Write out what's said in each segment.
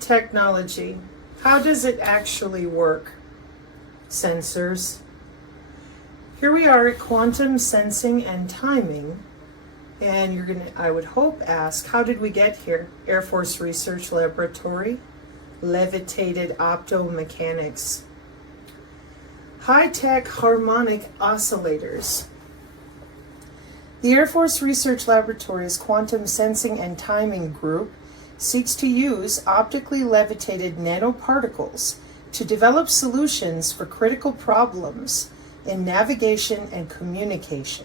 technology. How does it actually work? Sensors. Here we are at quantum sensing and timing. And you're going to, I would hope, ask, how did we get here? Air Force Research Laboratory, levitated optomechanics. High-tech harmonic oscillators. The Air Force Research Laboratory's Quantum Sensing and Timing Group seeks to use optically levitated nanoparticles to develop solutions for critical problems in navigation and communication.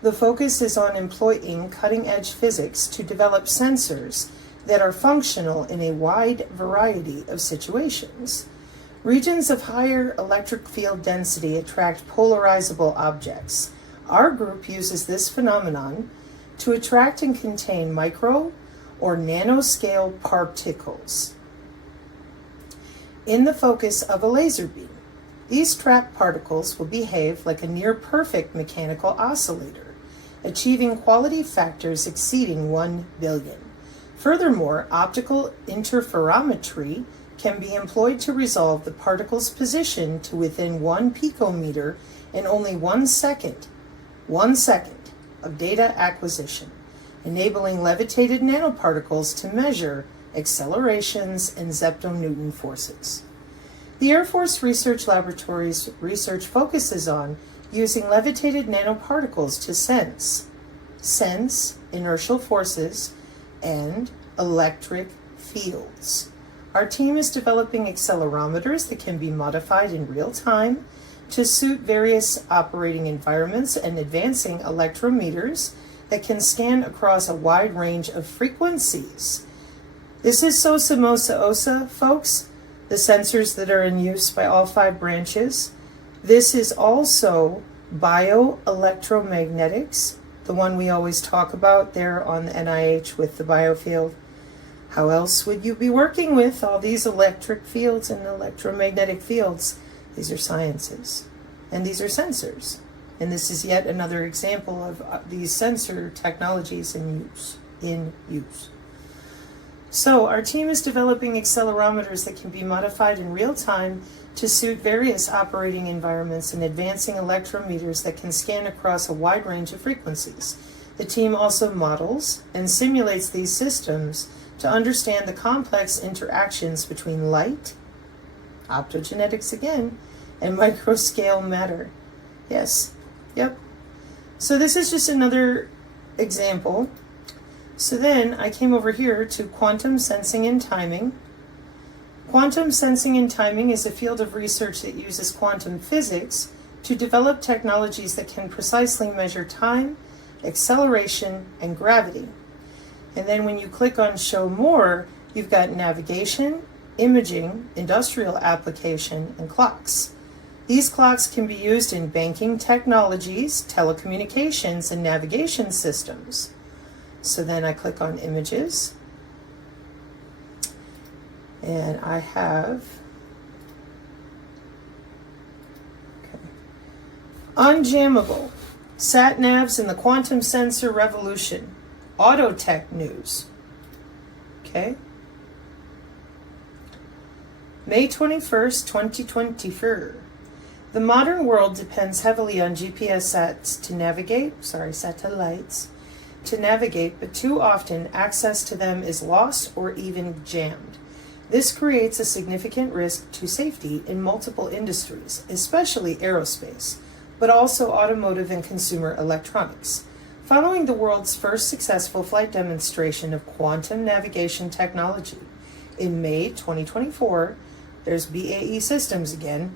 The focus is on employing cutting-edge physics to develop sensors that are functional in a wide variety of situations. Regions of higher electric field density attract polarizable objects. Our group uses this phenomenon to attract and contain micro or nanoscale particles in the focus of a laser beam. These trapped particles will behave like a near-perfect mechanical oscillator, achieving quality factors exceeding 1 billion. Furthermore, optical interferometry can be employed to resolve the particle's position to within 1 picometer in only 1 second of data acquisition, enabling levitated nanoparticles to measure accelerations and zeptonewton forces. The Air Force Research Laboratory's research focuses on using levitated nanoparticles to sense inertial forces and electric fields. Our team is developing accelerometers that can be modified in real time to suit various operating environments and advancing electrometers that can scan across a wide range of frequencies. This is SOSA, MOSA, OSA, folks, the sensors that are in use by all 5 branches. This is also bioelectromagnetics, the one we always talk about there on the NIH with the biofield. How else would you be working with all these electric fields and electromagnetic fields? These are sciences, and these are sensors. And this is yet another example of these sensor technologies in use. So our team is developing accelerometers that can be modified in real time to suit various operating environments and advancing electrometers that can scan across a wide range of frequencies. The team also models and simulates these systems to understand the complex interactions between light, optogenetics again, and microscale matter. Yes, yep. So this is just another example. So then I came over here to quantum sensing and timing. Quantum sensing and timing is a field of research that uses quantum physics to develop technologies that can precisely measure time, acceleration, and gravity. And then when you click on Show More, you've got navigation, imaging, industrial application, and clocks. These clocks can be used in banking technologies, telecommunications, and navigation systems. So then I click on Images, and I have Unjammable, Sat-Navs and the Quantum Sensor Revolution, Autotech News. Okay. May 21st, 2024. The modern world depends heavily on GPS satellites to navigate, but too often access to them is lost or even jammed. This creates a significant risk to safety in multiple industries, especially aerospace, but also automotive and consumer electronics. Following the world's first successful flight demonstration of quantum navigation technology in May 2024, there's BAE Systems again,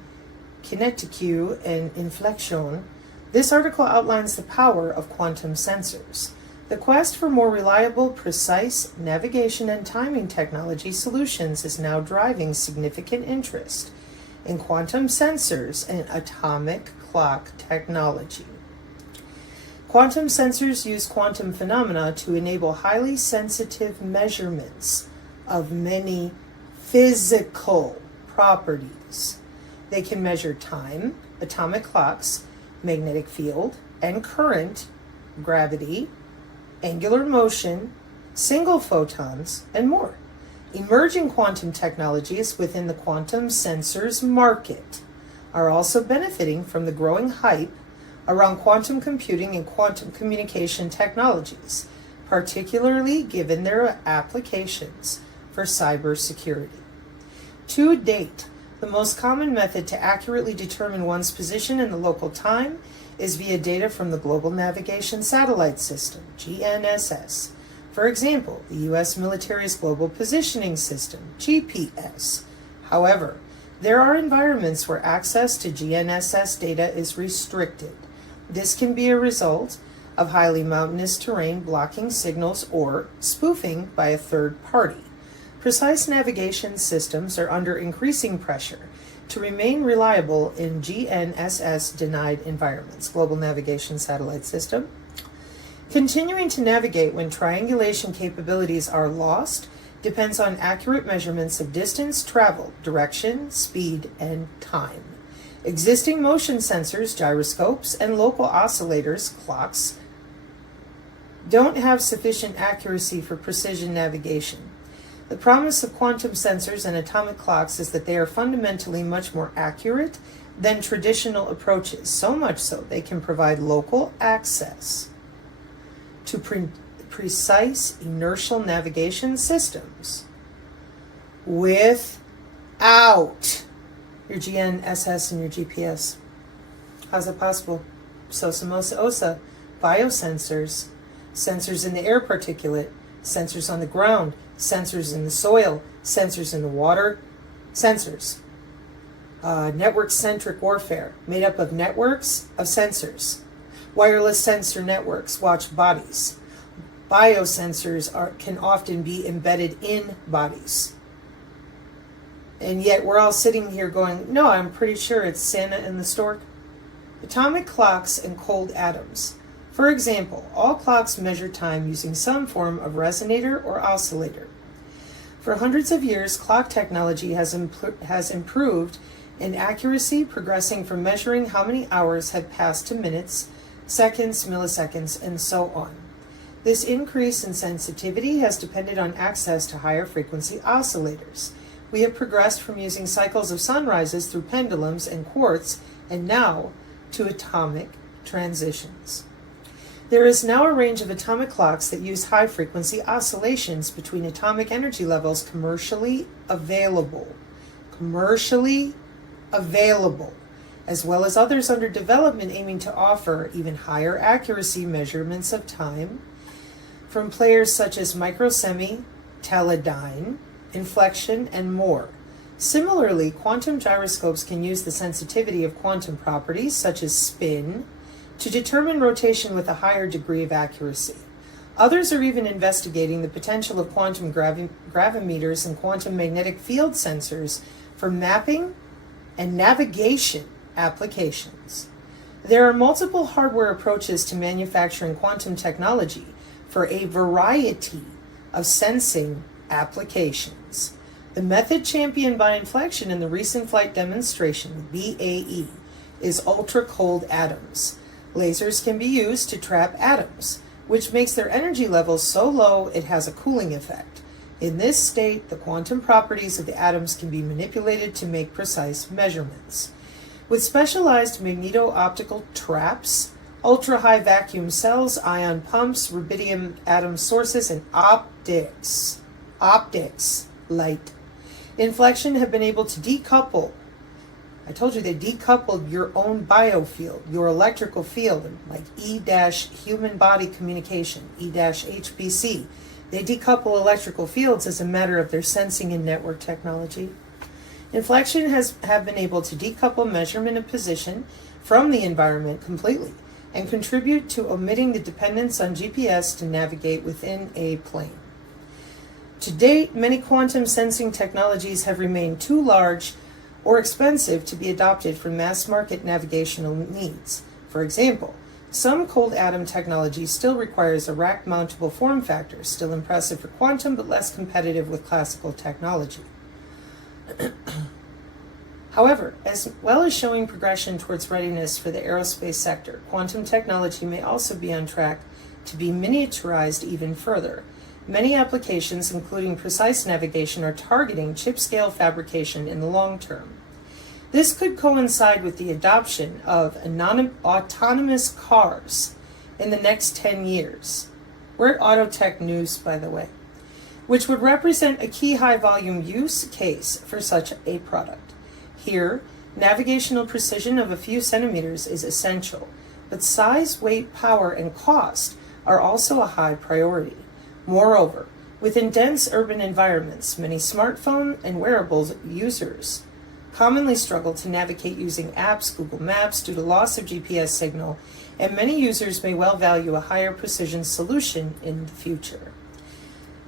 Kinetic and Inflection. This article outlines the power of quantum sensors. The quest for more reliable, precise navigation and timing technology solutions is now driving significant interest in quantum sensors and atomic clock technology. Quantum sensors use quantum phenomena to enable highly sensitive measurements of many physical properties. They can measure time, atomic clocks, magnetic field and current, gravity, angular motion, single photons, and more. Emerging quantum technologies within the quantum sensors market are also benefiting from the growing hype around quantum computing and quantum communication technologies, particularly given their applications for cybersecurity. To date, the most common method to accurately determine one's position in the local time is via data from the Global Navigation Satellite System, GNSS. For example, the U.S. military's Global Positioning System, GPS. However, there are environments where access to GNSS data is restricted. This can be a result of highly mountainous terrain blocking signals or spoofing by a third party. Precise navigation systems are under increasing pressure to remain reliable in GNSS-denied environments, Global Navigation Satellite System. Continuing to navigate when triangulation capabilities are lost depends on accurate measurements of distance traveled, direction, speed, and time. Existing motion sensors, gyroscopes, and local oscillators, clocks, don't have sufficient accuracy for precision navigation. The promise of quantum sensors and atomic clocks is that they are fundamentally much more accurate than traditional approaches, so much so they can provide local access to precise inertial navigation systems without your GNSS and your GPS. How's that possible? Sosamosa osa, biosensors, sensors in the air particulate, sensors on the ground, sensors in the soil, sensors in the water, sensors. Network-centric warfare, made up of networks of sensors. Wireless sensor networks watch bodies. Biosensors can often be embedded in bodies. And yet we're all sitting here going, no, I'm pretty sure it's Santa and the stork. Atomic clocks and cold atoms. For example, all clocks measure time using some form of resonator or oscillator. For hundreds of years, clock technology has improved in accuracy, progressing from measuring how many hours had passed to minutes, seconds, milliseconds, and so on. This increase in sensitivity has depended on access to higher frequency oscillators. We have progressed from using cycles of sunrises through pendulums and quartz, and now to atomic transitions. There is now a range of atomic clocks that use high-frequency oscillations between atomic energy levels commercially available, as well as others under development aiming to offer even higher accuracy measurements of time from players such as Microsemi, Teledyne, Inflection, and more. Similarly, quantum gyroscopes can use the sensitivity of quantum properties such as spin to determine rotation with a higher degree of accuracy. Others are even investigating the potential of quantum gravimeters and quantum magnetic field sensors for mapping and navigation applications. There are multiple hardware approaches to manufacturing quantum technology for a variety of sensing applications. The method championed by Inflection in the recent flight demonstration, BAE, is ultra-cold atoms. Lasers can be used to trap atoms, which makes their energy levels so low it has a cooling effect. In this state, the quantum properties of the atoms can be manipulated to make precise measurements. With specialized magneto-optical traps, ultra-high vacuum cells, ion pumps, rubidium atom sources, and optics, light. Inflection have been able to decouple. I told you they decoupled your own biofield, your electrical field, like human body communication, HPC. They decouple electrical fields as a matter of their sensing and network technology. Inflection have been able to decouple measurement of position from the environment completely and contribute to omitting the dependence on GPS to navigate within a plane. To date, many quantum sensing technologies have remained too large or expensive to be adopted for mass market navigational needs. For example, some cold atom technology still requires a rack-mountable form factor, still impressive for quantum but less competitive with classical technology. However, as well as showing progression towards readiness for the aerospace sector, quantum technology may also be on track to be miniaturized even further. Many applications, including precise navigation, are targeting chip-scale fabrication in the long term. This could coincide with the adoption of autonomous cars in the next 10 years. We're at Autotech News, by the way, which would represent a key high-volume use case for such a product. Here, navigational precision of a few centimeters is essential, but size, weight, power, and cost are also a high priority. Moreover, within dense urban environments, many smartphone and wearables users commonly struggle to navigate using apps, Google Maps, due to loss of GPS signal, and many users may well value a higher precision solution in the future.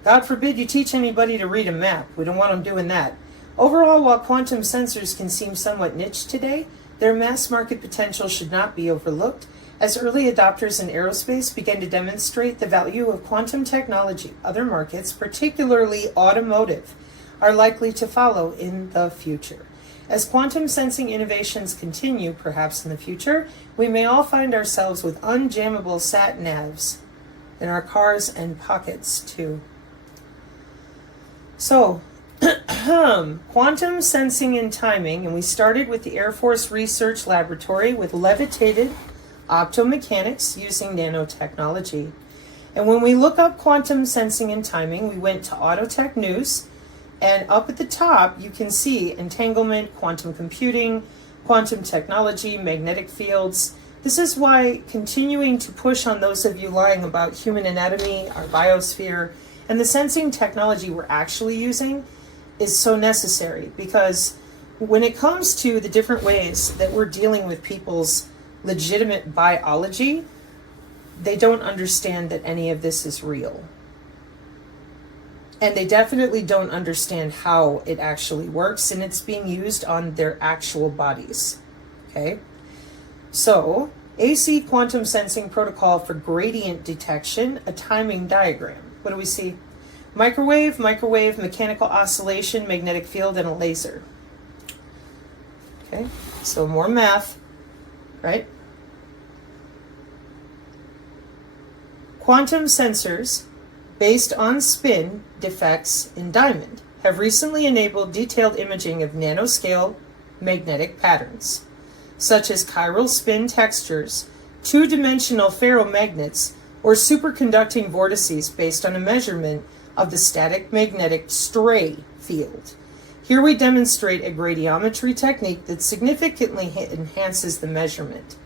God forbid you teach anybody to read a map. We don't want them doing that. Overall, while quantum sensors can seem somewhat niche today, their mass market potential should not be overlooked, as early adopters in aerospace began to demonstrate the value of quantum technology. Other markets, particularly automotive, are likely to follow in the future. As quantum sensing innovations continue, perhaps in the future, we may all find ourselves with unjammable sat-navs in our cars and pockets too. So, quantum sensing and timing, and we started with the Air Force Research Laboratory with levitated optomechanics using nanotechnology. And when we look up quantum sensing and timing, we went to Autotech News, and up at the top you can see entanglement, quantum computing, quantum technology, magnetic fields. This is why continuing to push on those of you lying about human anatomy, our biosphere, and the sensing technology we're actually using is so necessary, because when it comes to the different ways that we're dealing with people's legitimate biology, they don't understand that any of this is real. And they definitely don't understand how it actually works, and it's being used on their actual bodies. Okay? So, AC quantum sensing protocol for gradient detection, a timing diagram. What do we see? Microwave, mechanical oscillation, magnetic field, and a laser. Okay, so more math, right? Quantum sensors based on spin defects in diamond have recently enabled detailed imaging of nanoscale magnetic patterns, such as chiral spin textures, two-dimensional ferromagnets, or superconducting vortices based on a measurement of the static magnetic stray field. Here we demonstrate a gradiometry technique that significantly enhances the measurement.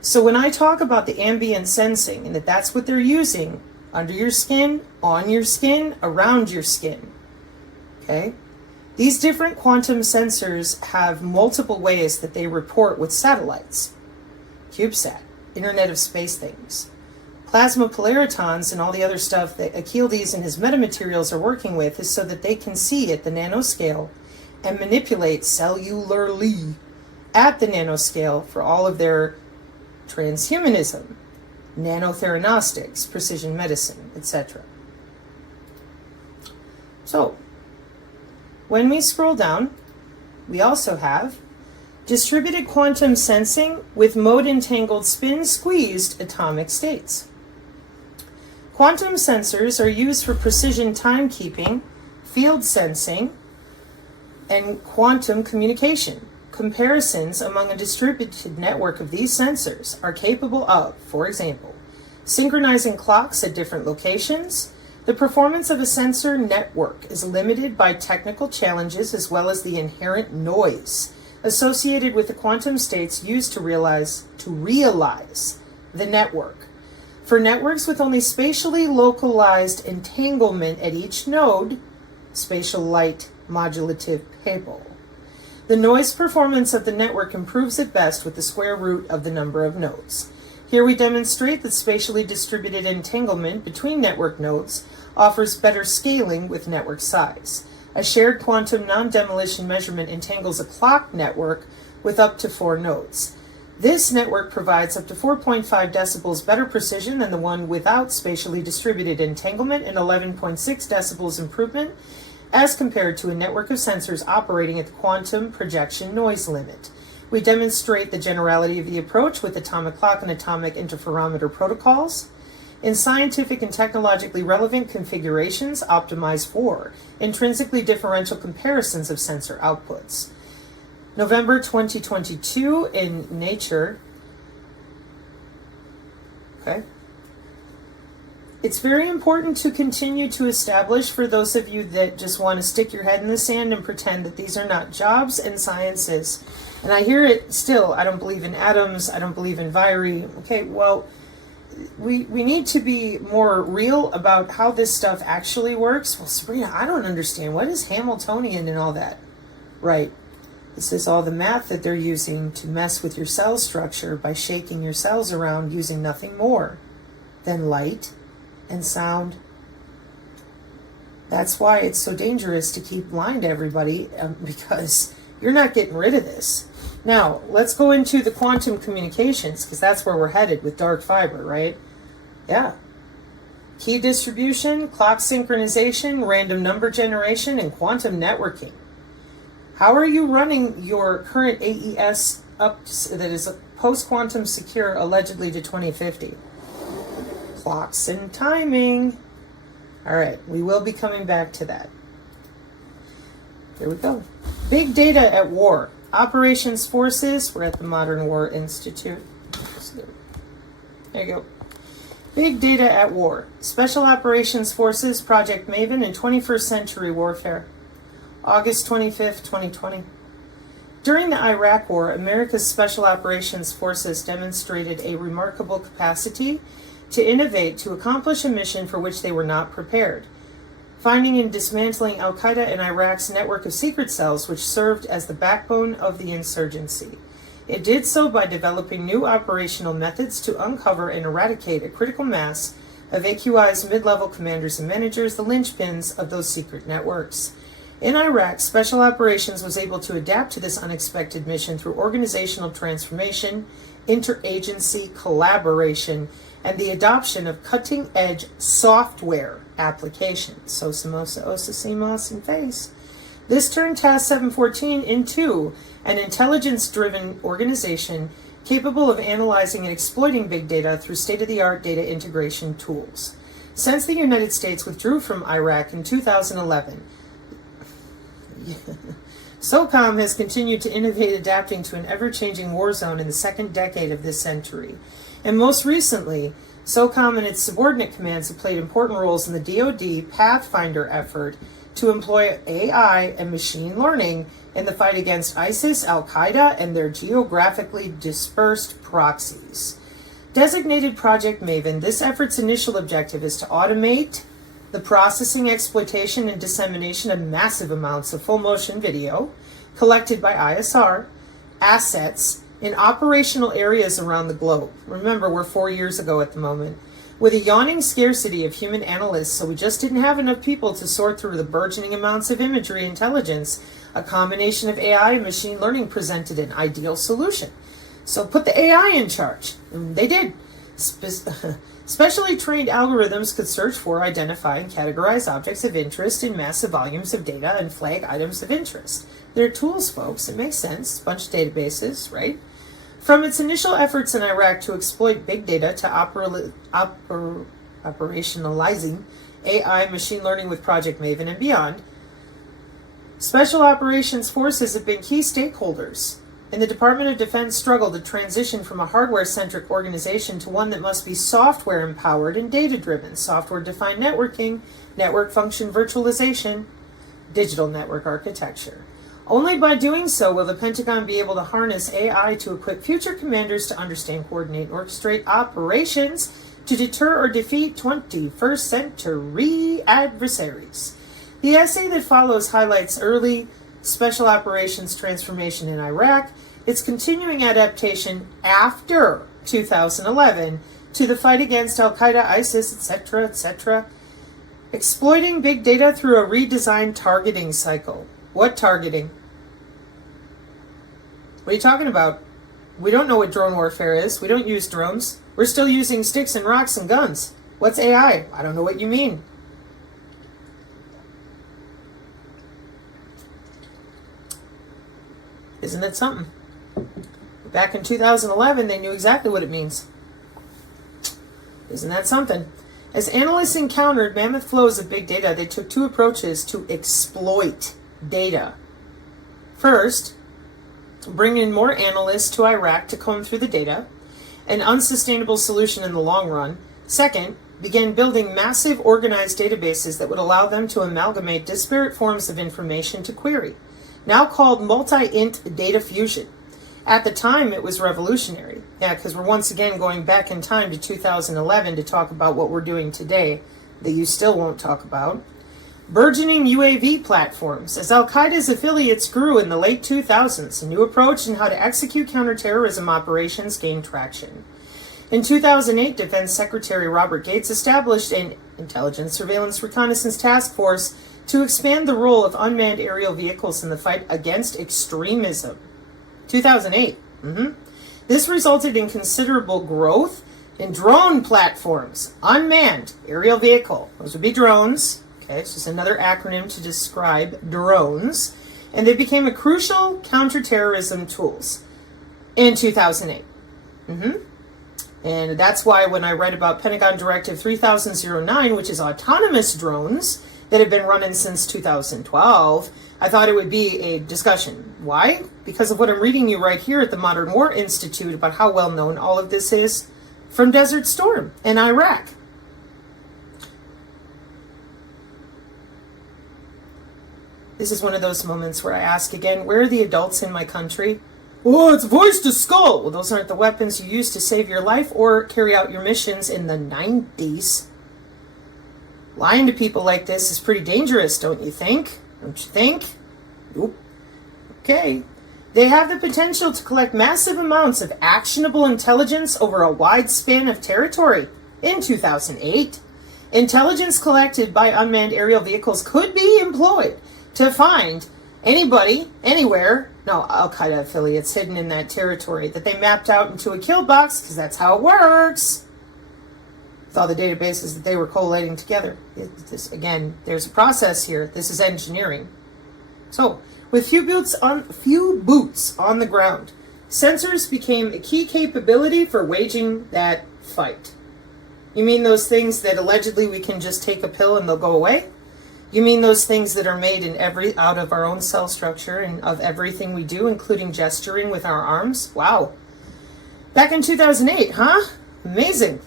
So when I talk about the ambient sensing, and that's what they're using, under your skin, on your skin, around your skin, okay? These different quantum sensors have multiple ways that they report with satellites. CubeSat, Internet of Space Things. Plasma polaritons and all the other stuff that Achilles and his metamaterials are working with is so that they can see at the nanoscale and manipulate cellularly at the nanoscale for all of their transhumanism, nanotheranostics, precision medicine, etc. So, when we scroll down, we also have distributed quantum sensing with mode-entangled spin-squeezed atomic states. Quantum sensors are used for precision timekeeping, field sensing, and quantum communication. Comparisons among a distributed network of these sensors are capable of, for example, synchronizing clocks at different locations. The performance of a sensor network is limited by technical challenges as well as the inherent noise associated with the quantum states used to realize the network. For networks with only spatially localized entanglement at each node, spatial light modulative payload, the noise performance of the network improves at best with the square root of the number of nodes. Here we demonstrate that spatially distributed entanglement between network nodes offers better scaling with network size. A shared quantum non-demolition measurement entangles a clock network with up to 4 nodes. This network provides up to 4.5 decibels better precision than the one without spatially distributed entanglement and 11.6 decibels improvement as compared to a network of sensors operating at the quantum projection noise limit. We demonstrate the generality of the approach with atomic clock and atomic interferometer protocols. in scientific and technologically relevant configurations optimized for intrinsically differential comparisons of sensor outputs. November 2022 in Nature. Okay. It's very important to continue to establish, for those of you that just want to stick your head in the sand and pretend that these are not jobs and sciences. And I hear it still, I don't believe in atoms, I don't believe in viri. Okay, well, we need to be more real about how this stuff actually works. Well, Sabrina, I don't understand. What is Hamiltonian and all that? Right. This is all the math that they're using to mess with your cell structure by shaking your cells around using nothing more than light and sound. That's why it's so dangerous to keep blind to everybody, because you're not getting rid of this. Now, let's go into the quantum communications, because that's where we're headed with dark fiber, right? Yeah. Key distribution, clock synchronization, random number generation, and quantum networking. How are you running your current AES up that is post-quantum secure allegedly to 2050? Clocks and timing. All right, we will be coming back to that. There we go. Big data at war. Operations forces. We're at the Modern War Institute. There you go. Big data at war. Special Operations Forces, Project Maven, and 21st Century Warfare. August 25th, 2020. During the Iraq War, America's Special Operations Forces demonstrated a remarkable capacity to innovate to accomplish a mission for which they were not prepared, finding and dismantling al-Qaeda in Iraq's network of secret cells, which served as the backbone of the insurgency. It did so by developing new operational methods to uncover and eradicate a critical mass of AQI's mid-level commanders and managers, the linchpins of those secret networks. In Iraq, Special Operations was able to adapt to this unexpected mission through organizational transformation, interagency collaboration, and the adoption of cutting-edge software applications. So Samosa, Osa, CMOS, and FACE. This turned Task 714 into an intelligence-driven organization capable of analyzing and exploiting big data through state-of-the-art data integration tools. Since the United States withdrew from Iraq in 2011, SOCOM has continued to innovate, adapting to an ever-changing war zone in the second decade of this century. And most recently, SOCOM and its subordinate commands have played important roles in the DoD Pathfinder effort to employ AI and machine learning in the fight against ISIS, al-Qaeda, and their geographically dispersed proxies. Designated Project Maven, this effort's initial objective is to automate the processing, exploitation, and dissemination of massive amounts of full-motion video collected by ISR assets in operational areas around the globe. Remember, we're 4 years ago at the moment. With a yawning scarcity of human analysts, so we just didn't have enough people to sort through the burgeoning amounts of imagery intelligence, a combination of AI and machine learning presented an ideal solution. So put the AI in charge. And they did. Specially trained algorithms could search for, identify, and categorize objects of interest in massive volumes of data and flag items of interest. They're tools, folks. It makes sense. A bunch of databases, right? From its initial efforts in Iraq to exploit big data to operationalizing AI machine learning with Project Maven and beyond, Special Operations Forces have been key stakeholders in the Department of Defense struggle to transition from a hardware-centric organization to one that must be software-empowered and data-driven, software-defined networking, network function virtualization, digital network architecture. Only by doing so will the Pentagon be able to harness AI to equip future commanders to understand, coordinate, and orchestrate operations to deter or defeat 21st century adversaries. The essay that follows highlights early Special Operations transformation in Iraq, its continuing adaptation after 2011 to the fight against al-Qaeda, ISIS, etc., exploiting big data through a redesigned targeting cycle. What targeting? What are you talking about? We don't know what drone warfare is. We don't use drones. We're still using sticks and rocks and guns. What's AI? I don't know what you mean. Isn't it something? Back in 2011, they knew exactly what it means. Isn't that something? As analysts encountered mammoth flows of big data, they took two approaches to exploit data. First, bring in more analysts to Iraq to comb through the data, an unsustainable solution in the long run. Second, began building massive organized databases that would allow them to amalgamate disparate forms of information to query, now called multi-int data fusion. At the time, it was revolutionary. Yeah, because we're once again going back in time to 2011 to talk about what we're doing today that you still won't talk about. Burgeoning UAV platforms. As Al-Qaeda's affiliates grew in the late 2000s, a new approach in how to execute counterterrorism operations gained traction. In 2008, Defense Secretary Robert Gates established an Intelligence, Surveillance, Reconnaissance Task Force to expand the role of unmanned aerial vehicles in the fight against extremism. 2008. This resulted in considerable growth in drone platforms. Unmanned aerial vehicle. Those would be drones. Okay, it's just another acronym to describe drones. And they became a crucial counterterrorism tools in 2008. And that's why when I read about Pentagon Directive 3009, which is autonomous drones that have been running since 2012, I thought it would be a discussion. Why? Because of what I'm reading you right here at the Modern War Institute about how well known all of this is from Desert Storm in Iraq. This is one of those moments where I ask again, where are the adults in my country? Oh, it's voice to skull. Well, those aren't the weapons you used to save your life or carry out your missions in the 90s. Lying to people like this is pretty dangerous, don't you think? Don't you think? Nope. Okay. They have the potential to collect massive amounts of actionable intelligence over a wide span of territory. In 2008, intelligence collected by unmanned aerial vehicles could be employed to find anybody, anywhere, Al-Qaeda affiliates hidden in that territory that they mapped out into a kill box, because that's how it works. With all the databases that they were collating together. Again, there's a process here. This is engineering. So, with few boots on the ground, sensors became a key capability for waging that fight. You mean those things that allegedly we can just take a pill and they'll go away? You mean those things that are made out of our own cell structure and of everything we do, including gesturing with our arms? Wow. Back in 2008, huh? Amazing.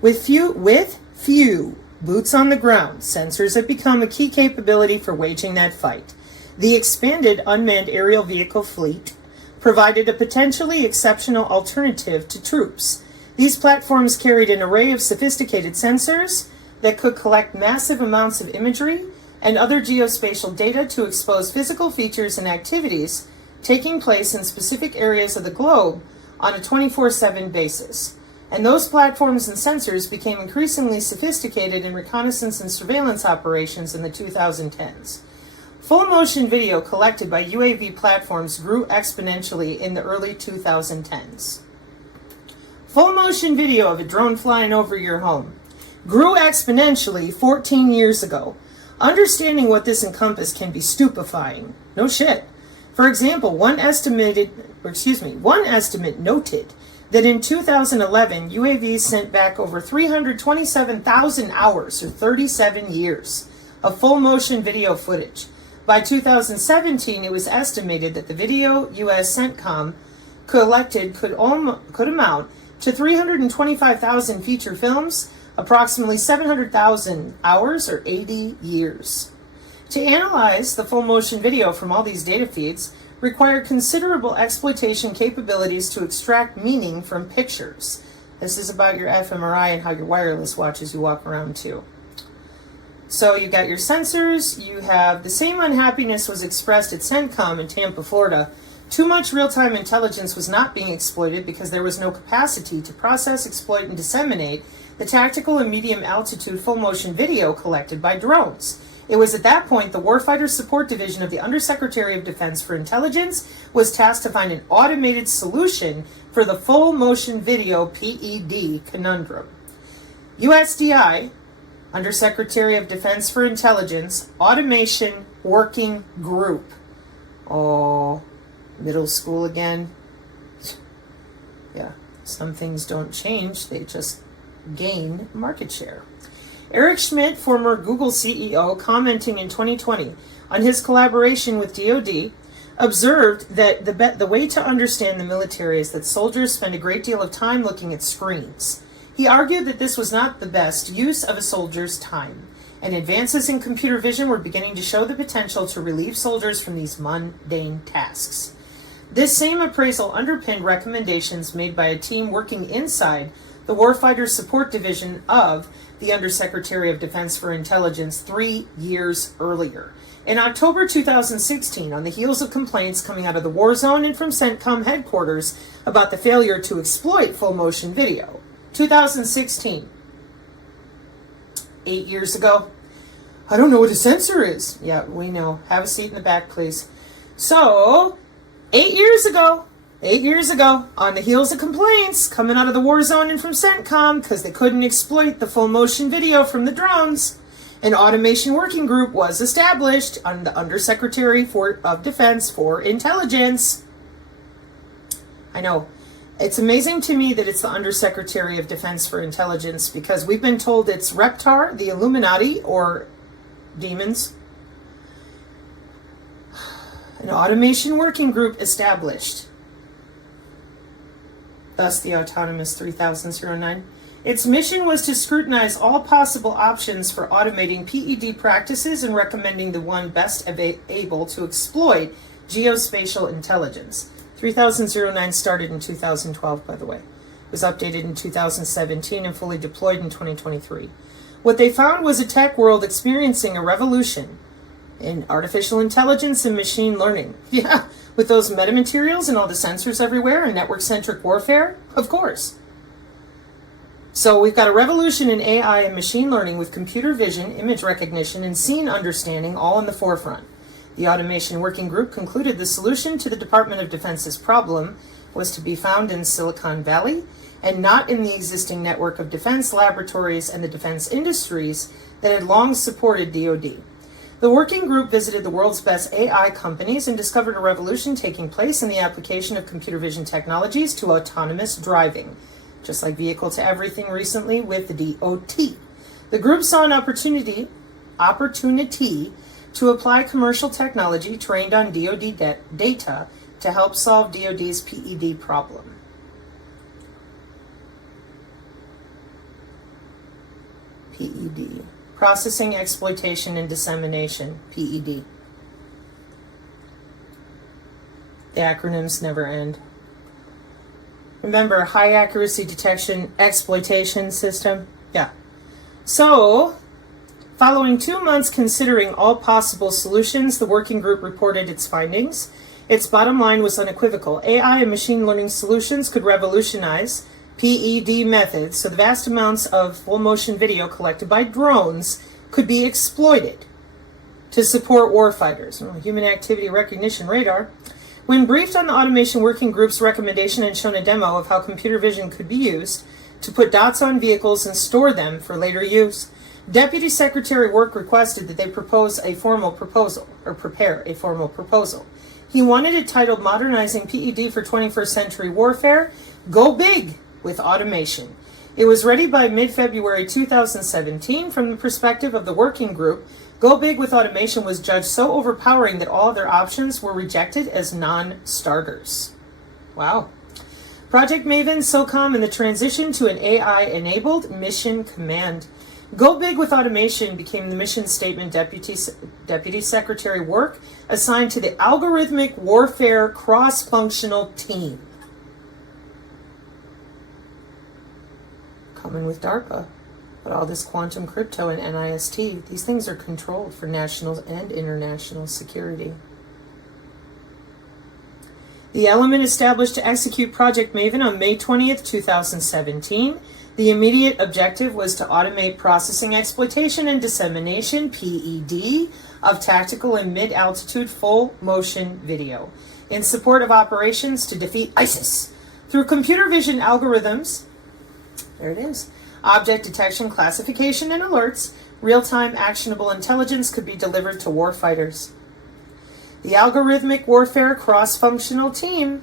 With few boots on the ground, sensors have become a key capability for waging that fight. The expanded unmanned aerial vehicle fleet provided a potentially exceptional alternative to troops. These platforms carried an array of sophisticated sensors that could collect massive amounts of imagery and other geospatial data to expose physical features and activities taking place in specific areas of the globe on a 24/7 basis. And those platforms and sensors became increasingly sophisticated in reconnaissance and surveillance operations in the 2010s. Full motion video collected by UAV platforms grew exponentially in the early 2010s. Full motion video of a drone flying over your home grew exponentially 14 years ago. Understanding what this encompassed can be stupefying. No shit. For example, one estimate noted that in 2011, UAVs sent back over 327,000 hours, or 37 years, of full motion video footage. By 2017, it was estimated that the video U.S. CENTCOM collected could amount to 325,000 feature films, approximately 700,000 hours, or 80 years. To analyze the full motion video from all these data feeds required considerable exploitation capabilities to extract meaning from pictures. This is about your fMRI and how your wireless watches you walk around too. So you got your sensors, you have the same unhappiness was expressed at CENTCOM in Tampa, Florida. Too much real-time intelligence was not being exploited because there was no capacity to process, exploit, and disseminate the tactical and medium altitude full motion video collected by drones. It was at that point the Warfighter Support Division of the Undersecretary of Defense for Intelligence was tasked to find an automated solution for the full motion video PED conundrum. USDI, Undersecretary of Defense for Intelligence, Automation Working Group. Oh, middle school again. Yeah, some things don't change, they just gain market share. Eric Schmidt, former Google CEO, commenting in 2020 on his collaboration with DoD, observed that the way to understand the military is that soldiers spend a great deal of time looking at screens. He argued that this was not the best use of a soldier's time, and advances in computer vision were beginning to show the potential to relieve soldiers from these mundane tasks. This same appraisal underpinned recommendations made by a team working inside the Warfighter Support Division of the Undersecretary of Defense for Intelligence 3 years earlier. In October 2016, on the heels of complaints coming out of the war zone and from CENTCOM headquarters about the failure to exploit full motion video. 2016. 8 years ago. I don't know what a sensor is. Yeah, we know. Have a seat in the back, please. So, 8 years ago, on the heels of complaints coming out of the war zone and from CENTCOM because they couldn't exploit the full motion video from the drones, an automation working group was established on the Undersecretary of Defense for Intelligence. I know. It's amazing to me that it's the Undersecretary of Defense for Intelligence because we've been told it's Reptar, the Illuminati, or demons. An automation working group established. Thus the Autonomous 3009. Its mission was to scrutinize all possible options for automating PED practices and recommending the one best able to exploit geospatial intelligence. 3009 started in 2012, by the way. It was updated in 2017 and fully deployed in 2023. What they found was a tech world experiencing a revolution in artificial intelligence and machine learning. Yeah, with those metamaterials and all the sensors everywhere and network-centric warfare, of course. So we've got a revolution in AI and machine learning with computer vision, image recognition, and scene understanding all in the forefront. The Automation Working Group concluded the solution to the Department of Defense's problem was to be found in Silicon Valley and not in the existing network of defense laboratories and the defense industries that had long supported DoD. The working group visited the world's best AI companies and discovered a revolution taking place in the application of computer vision technologies to autonomous driving, just like vehicle to everything recently with the DOT. The group saw an opportunity to apply commercial technology trained on DoD data to help solve DoD's PED problem. PED. Processing, Exploitation, and Dissemination. PED. The acronyms never end. Remember, high accuracy detection exploitation system? Yeah. So, following 2 months considering all possible solutions, the working group reported its findings. Its bottom line was unequivocal. AI and machine learning solutions could revolutionize PED methods, so the vast amounts of full motion video collected by drones could be exploited to support warfighters. Human activity recognition radar. When briefed on the Automation Working Group's recommendation and shown a demo of how computer vision could be used to put dots on vehicles and store them for later use, Deputy Secretary Work requested that they prepare a formal proposal. He wanted it titled Modernizing PED for 21st Century Warfare, Go Big with Automation. It was ready by mid-February 2017. From the perspective of the working group, Go Big with Automation was judged so overpowering that all other options were rejected as non-starters. Wow. Project Maven, SOCOM, and the transition to an AI-enabled mission command. Go Big with Automation became the mission statement Deputy Secretary Work assigned to the Algorithmic Warfare Cross-Functional Team. Coming with DARPA. But all this quantum crypto and NIST, these things are controlled for national and international security. The element established to execute Project Maven on May 20th, 2017. The immediate objective was to automate processing, exploitation, and dissemination, PED, of tactical and mid-altitude full-motion video in support of operations to defeat ISIS. Through computer vision algorithms, there it is, object detection, classification, and alerts, real-time actionable intelligence could be delivered to warfighters. The Algorithmic Warfare Cross-Functional Team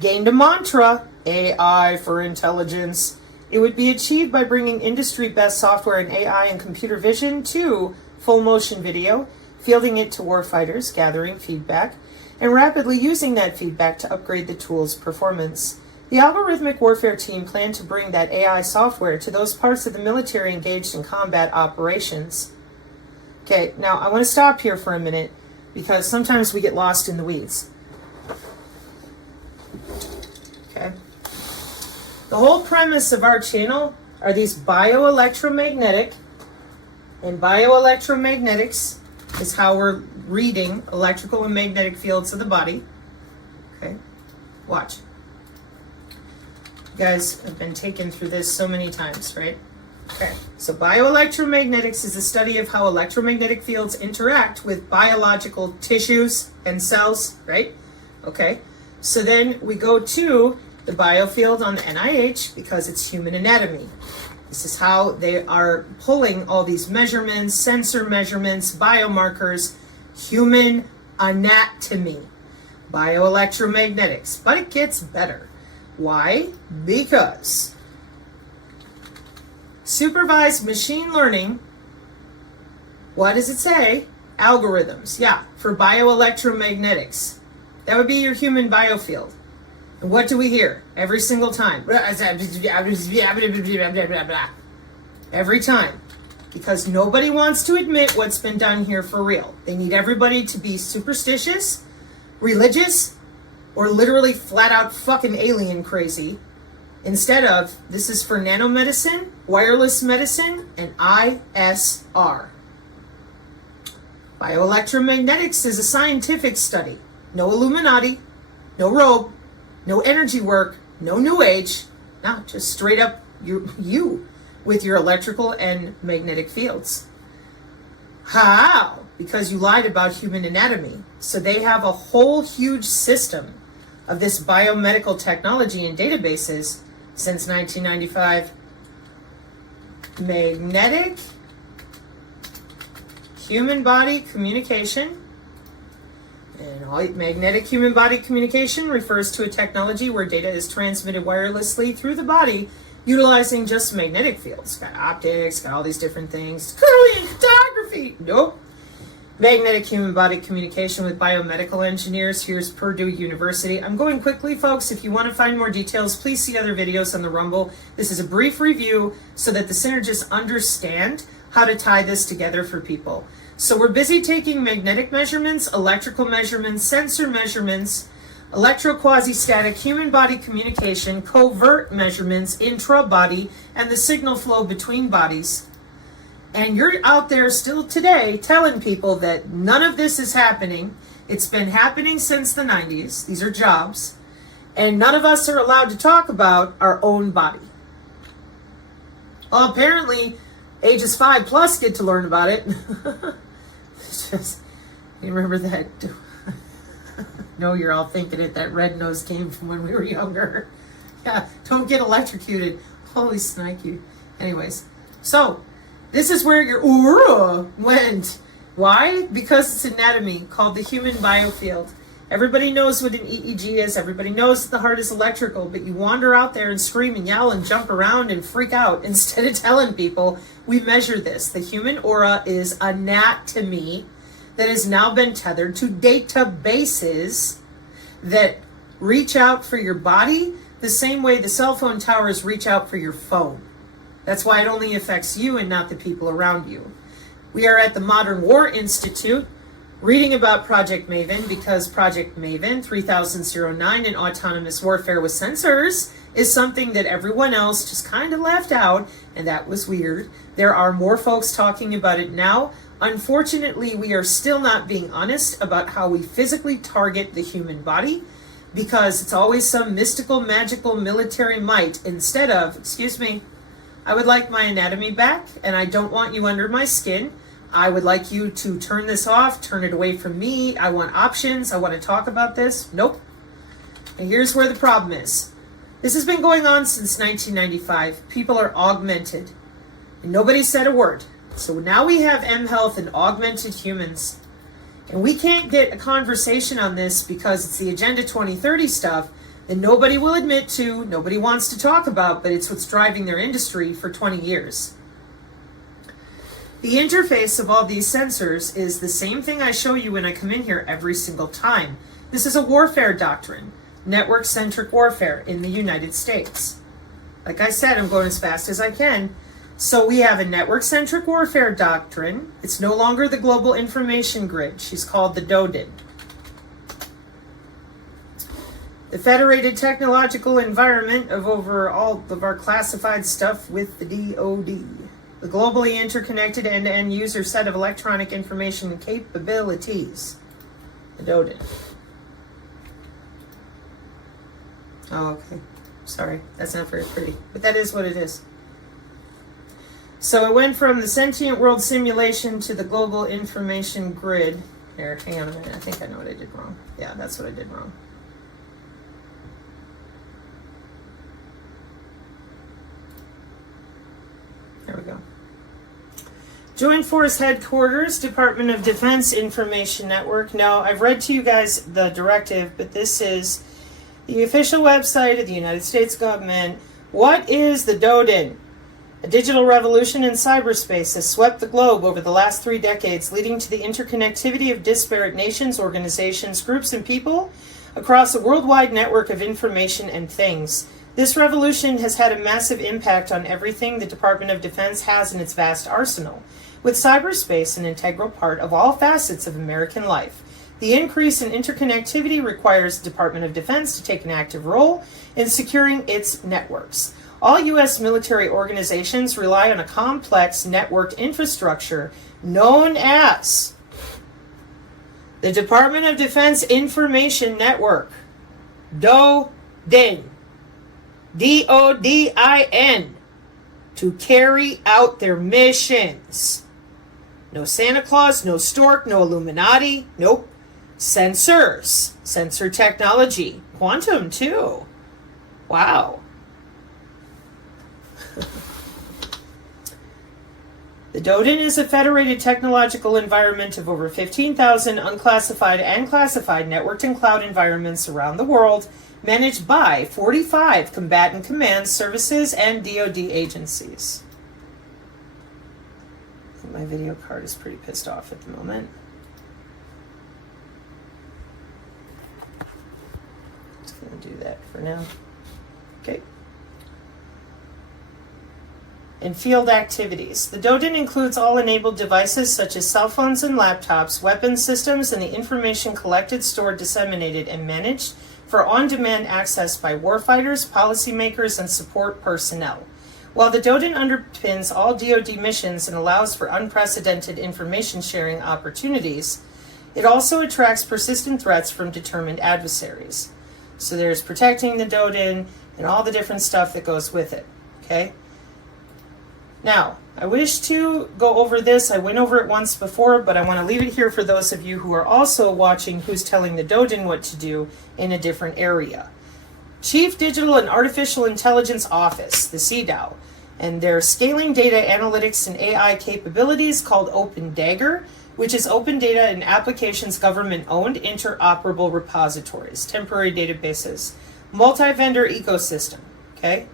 gained a mantra, AI for intelligence. It would be achieved by bringing industry best software in AI and computer vision to full motion video, fielding it to warfighters, gathering feedback, and rapidly using that feedback to upgrade the tool's performance. The algorithmic warfare team planned to bring that AI software to those parts of the military engaged in combat operations. Okay, now I want to stop here for a minute because sometimes we get lost in the weeds. Okay. The whole premise of our channel are these bioelectromagnetic, and bioelectromagnetics is how we're reading electrical and magnetic fields of the body. Okay, watch. You guys have been taken through this so many times, right? Okay, so bioelectromagnetics is the study of how electromagnetic fields interact with biological tissues and cells, right? Okay, so then we go to the biofield on the NIH because it's human anatomy. This is how they are pulling all these measurements, sensor measurements, biomarkers, human anatomy, bioelectromagnetics. But it gets better. Why? Because supervised machine learning, what does it say? Algorithms, yeah, for bioelectromagnetics. That would be your human biofield. And what do we hear every single time? Every time. Because nobody wants to admit what's been done here for real. They need everybody to be superstitious, religious, or literally flat out fucking alien crazy. Instead of, this is for nanomedicine, wireless medicine, and ISR. Bioelectromagnetics is a scientific study. No Illuminati, no robe, no energy work, no new age, no, just straight up you with your electrical and magnetic fields. How? Because you lied about human anatomy. So they have a whole huge system of this biomedical technology and databases since 1995. Magnetic human body communication. And all magnetic human body communication refers to a technology where data is transmitted wirelessly through the body utilizing just magnetic fields. Got optics, got all these different things. Clearly in photography. Nope. Magnetic human body communication with biomedical engineers. Here's Purdue University. I'm going quickly, folks. If you want to find more details, please see other videos on the Rumble. This is a brief review so that the synergists understand how to tie this together for people. So we're busy taking magnetic measurements, electrical measurements, sensor measurements, electro-quasi-static human body communication, covert measurements, intra-body, and the signal flow between bodies. And you're out there still today telling people that none of this is happening. It's been happening since the 90s. These are jobs. And none of us are allowed to talk about our own body. Well, apparently, ages 5+ get to learn about it. Just, you remember that? No, you're all thinking it. That red nose came from when we were younger. Yeah, don't get electrocuted. Holy snikey. Anyways, so this is where your aura went. Why? Because it's anatomy called the human biofield. Everybody knows what an EEG is. Everybody knows that the heart is electrical, but you wander out there and scream and yell and jump around and freak out instead of telling people we measure this. The human aura is anatomy that has now been tethered to databases that reach out for your body the same way the cell phone towers reach out for your phone. That's why it only affects you and not the people around you. We are at the Modern War Institute reading about Project Maven because Project Maven 3009 and autonomous warfare with sensors is something that everyone else just kind of left out, and that was weird. There are more folks talking about it now. Unfortunately, we are still not being honest about how we physically target the human body because it's always some mystical, magical military might instead of, excuse me, I would like my anatomy back and I don't want you under my skin. I would like you to turn this off, turn it away from me. I want options. I want to talk about this. Nope. And here's where the problem is. This has been going on since 1995. People are augmented. And nobody said a word. So now we have mHealth and augmented humans. And we can't get a conversation on this because it's the Agenda 2030 stuff. And nobody will admit to, nobody wants to talk about, but it's what's driving their industry for 20 years. The interface of all these sensors is the same thing I show you when I come in here every single time. This is a warfare doctrine, network-centric warfare in the United States. Like I said, I'm going as fast as I can. So we have a network-centric warfare doctrine. It's no longer the global information grid. She's called the DODIN. The federated technological environment of over all of our classified stuff with the DoD. The globally interconnected end-to-end user set of electronic information capabilities. The DODIN. Oh, okay. Sorry, that's not very pretty. But that is what it is. So it went from the sentient world simulation to the global information grid. Here, hang on a minute. I think I know what I did wrong. Yeah, that's what I did wrong. There we go. Joint Force Headquarters, Department of Defense Information Network. Now, I've read to you guys the directive, but this is the official website of the United States government. What is the DODIN? A digital revolution in cyberspace has swept the globe over the last 3 decades, leading to the interconnectivity of disparate nations, organizations, groups, and people across a worldwide network of information and things. This revolution has had a massive impact on everything the Department of Defense has in its vast arsenal, with cyberspace an integral part of all facets of American life. The increase in interconnectivity requires the Department of Defense to take an active role in securing its networks. All U.S. military organizations rely on a complex networked infrastructure known as the Department of Defense Information Network, DODIN, DODIN, to carry out their missions. No Santa Claus, no stork, no Illuminati, nope. Sensors, sensor technology, quantum too. Wow. The DODIN is a federated technological environment of over 15,000 unclassified and classified networked and cloud environments around the world, managed by 45 combatant command services and DoD agencies. I think my video card is pretty pissed off at the moment. Just going to do that for now. Okay. And field activities. The DODIN includes all enabled devices such as cell phones and laptops, weapon systems, and the information collected, stored, disseminated, and managed for on-demand access by warfighters, policymakers, and support personnel. While the DODIN underpins all DoD missions and allows for unprecedented information sharing opportunities, it also attracts persistent threats from determined adversaries. So there's protecting the DODIN and all the different stuff that goes with it, okay? Now, I wish to go over this. I went over it once before, but I want to leave it here for those of you who are also watching who's telling the DODIN what to do in a different area. Chief Digital and Artificial Intelligence Office, the CDAO, and their scaling data analytics and AI capabilities called Open Dagger, which is open data and applications government-owned interoperable repositories, temporary databases, multi-vendor ecosystem, okay?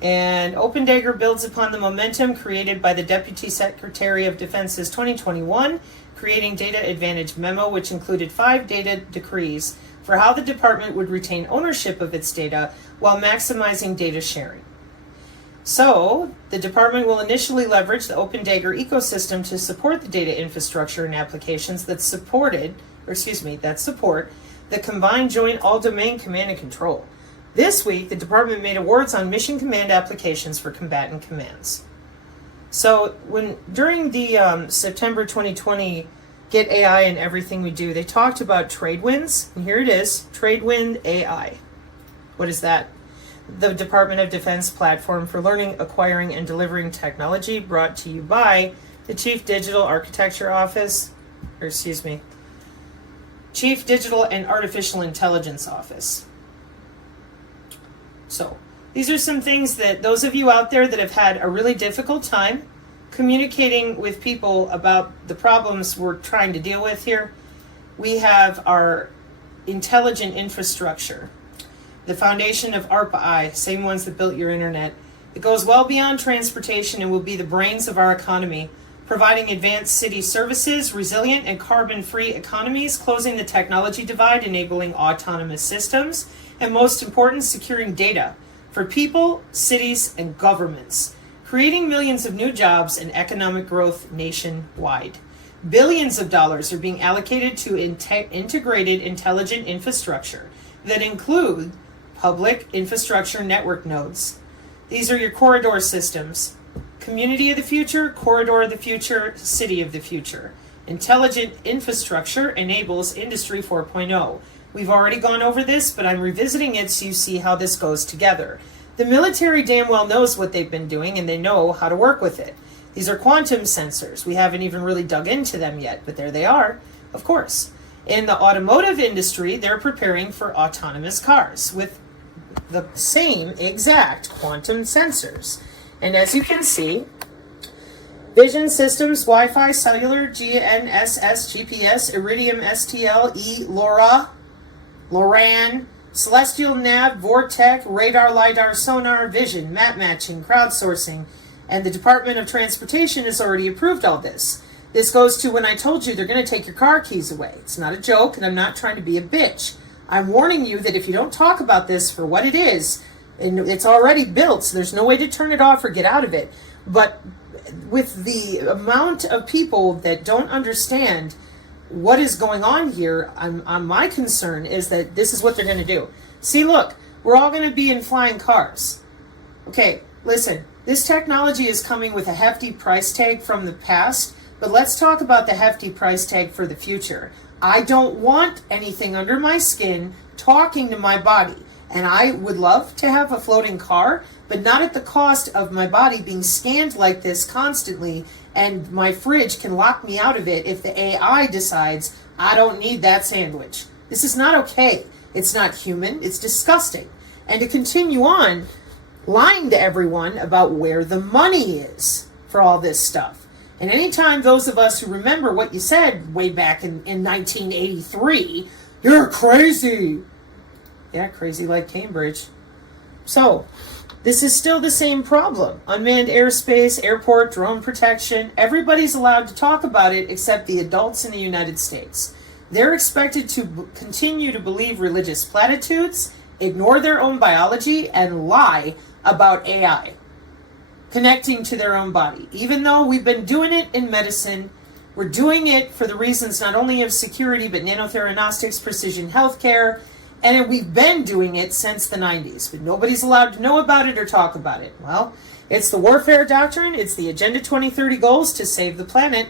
And Open Dagger builds upon the momentum created by the Deputy Secretary of Defense's 2021 Creating Data Advantage memo, which included 5 data decrees for how the department would retain ownership of its data while maximizing data sharing. So, the department will initially leverage the Open Dagger ecosystem to support the data infrastructure and applications that support the combined joint all-domain command and control. This week, the department made awards on mission command applications for combatant commands. So during the September 2020 Get AI and Everything We Do, they talked about Tradewinds, and here it is, Tradewind AI. What is that? The Department of Defense platform for learning, acquiring, and delivering technology, brought to you by the Chief Digital Architecture Office, Chief Digital and Artificial Intelligence Office. So, these are some things that those of you out there that have had a really difficult time communicating with people about the problems we're trying to deal with here. We have our intelligent infrastructure. the foundation of ARPA-I, same ones that built your internet. It goes well beyond transportation and will be the brains of our economy, providing advanced city services, resilient and carbon-free economies, closing the technology divide, enabling autonomous systems, and most important, securing data for people, cities, and governments, creating millions of new jobs and economic growth nationwide. Billions of dollars are being allocated to integrated intelligent infrastructure that include public infrastructure network nodes. These are your corridor systems. Community of the future, corridor of the future, city of the future. Intelligent infrastructure enables Industry 4.0. We've already gone over this, but I'm revisiting it so you see how this goes together. The military damn well knows what they've been doing, and they know how to work with it. These are quantum sensors. We haven't even really dug into them yet, but there they are, of course. In the automotive industry, they're preparing for autonomous cars with the same exact quantum sensors. And as you can see, vision systems, Wi-Fi, cellular, GNSS, GPS, Iridium, STL, LoRa, LoRan, celestial nav, Vortec, radar, LiDAR, sonar, vision, map matching, crowdsourcing, and the Department of Transportation has already approved all this. This goes to when I told you they're going to take your car keys away. It's not a joke, and I'm not trying to be a bitch. I'm warning you that if you don't talk about this for what it is, and it's already built, so there's no way to turn it off or get out of it. But with the amount of people that don't understand what is going on here, my concern is that this is what they're going to do. See, look, we're all going to be in flying cars. Okay, listen, this technology is coming with a hefty price tag from the past, but let's talk about the hefty price tag for the future. I don't want anything under my skin talking to my body. And I would love to have a floating car, but not at the cost of my body being scanned like this constantly, and my fridge can lock me out of it if the AI decides I don't need that sandwich. This is not okay. It's not human. It's disgusting. And to continue on lying to everyone about where the money is for all this stuff. And anytime those of us who remember what you said way back in 1983, you're crazy. Yeah, crazy like Cambridge. So, this is still the same problem. Unmanned airspace, airport, drone protection. Everybody's allowed to talk about it except the adults in the United States. They're expected to continue to believe religious platitudes, ignore their own biology, and lie about AI connecting to their own body. Even though we've been doing it in medicine, we're doing it for the reasons not only of security, but nanotheranostics, precision healthcare. And we've been doing it since the 90s, but nobody's allowed to know about it or talk about it. Well, it's the warfare doctrine. It's the Agenda 2030 goals to save the planet.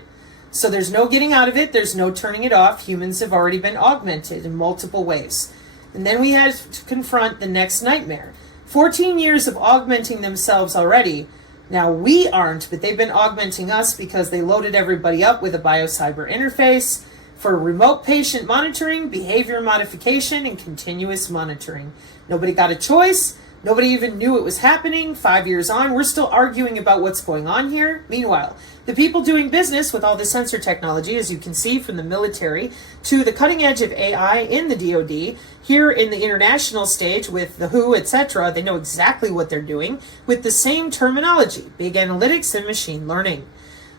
So there's no getting out of it. There's no turning it off. Humans have already been augmented in multiple ways. And then we had to confront the next nightmare. 14 years of augmenting themselves already. Now we aren't, but they've been augmenting us because they loaded everybody up with a biocyber interface for remote patient monitoring, behavior modification, and continuous monitoring. Nobody got a choice. Nobody even knew it was happening. 5 years on, we're still arguing about what's going on here. Meanwhile, the people doing business with all the sensor technology, as you can see from the military to the cutting edge of AI in the DoD, here in the international stage with the WHO, etc., they know exactly what they're doing with the same terminology, big analytics and machine learning.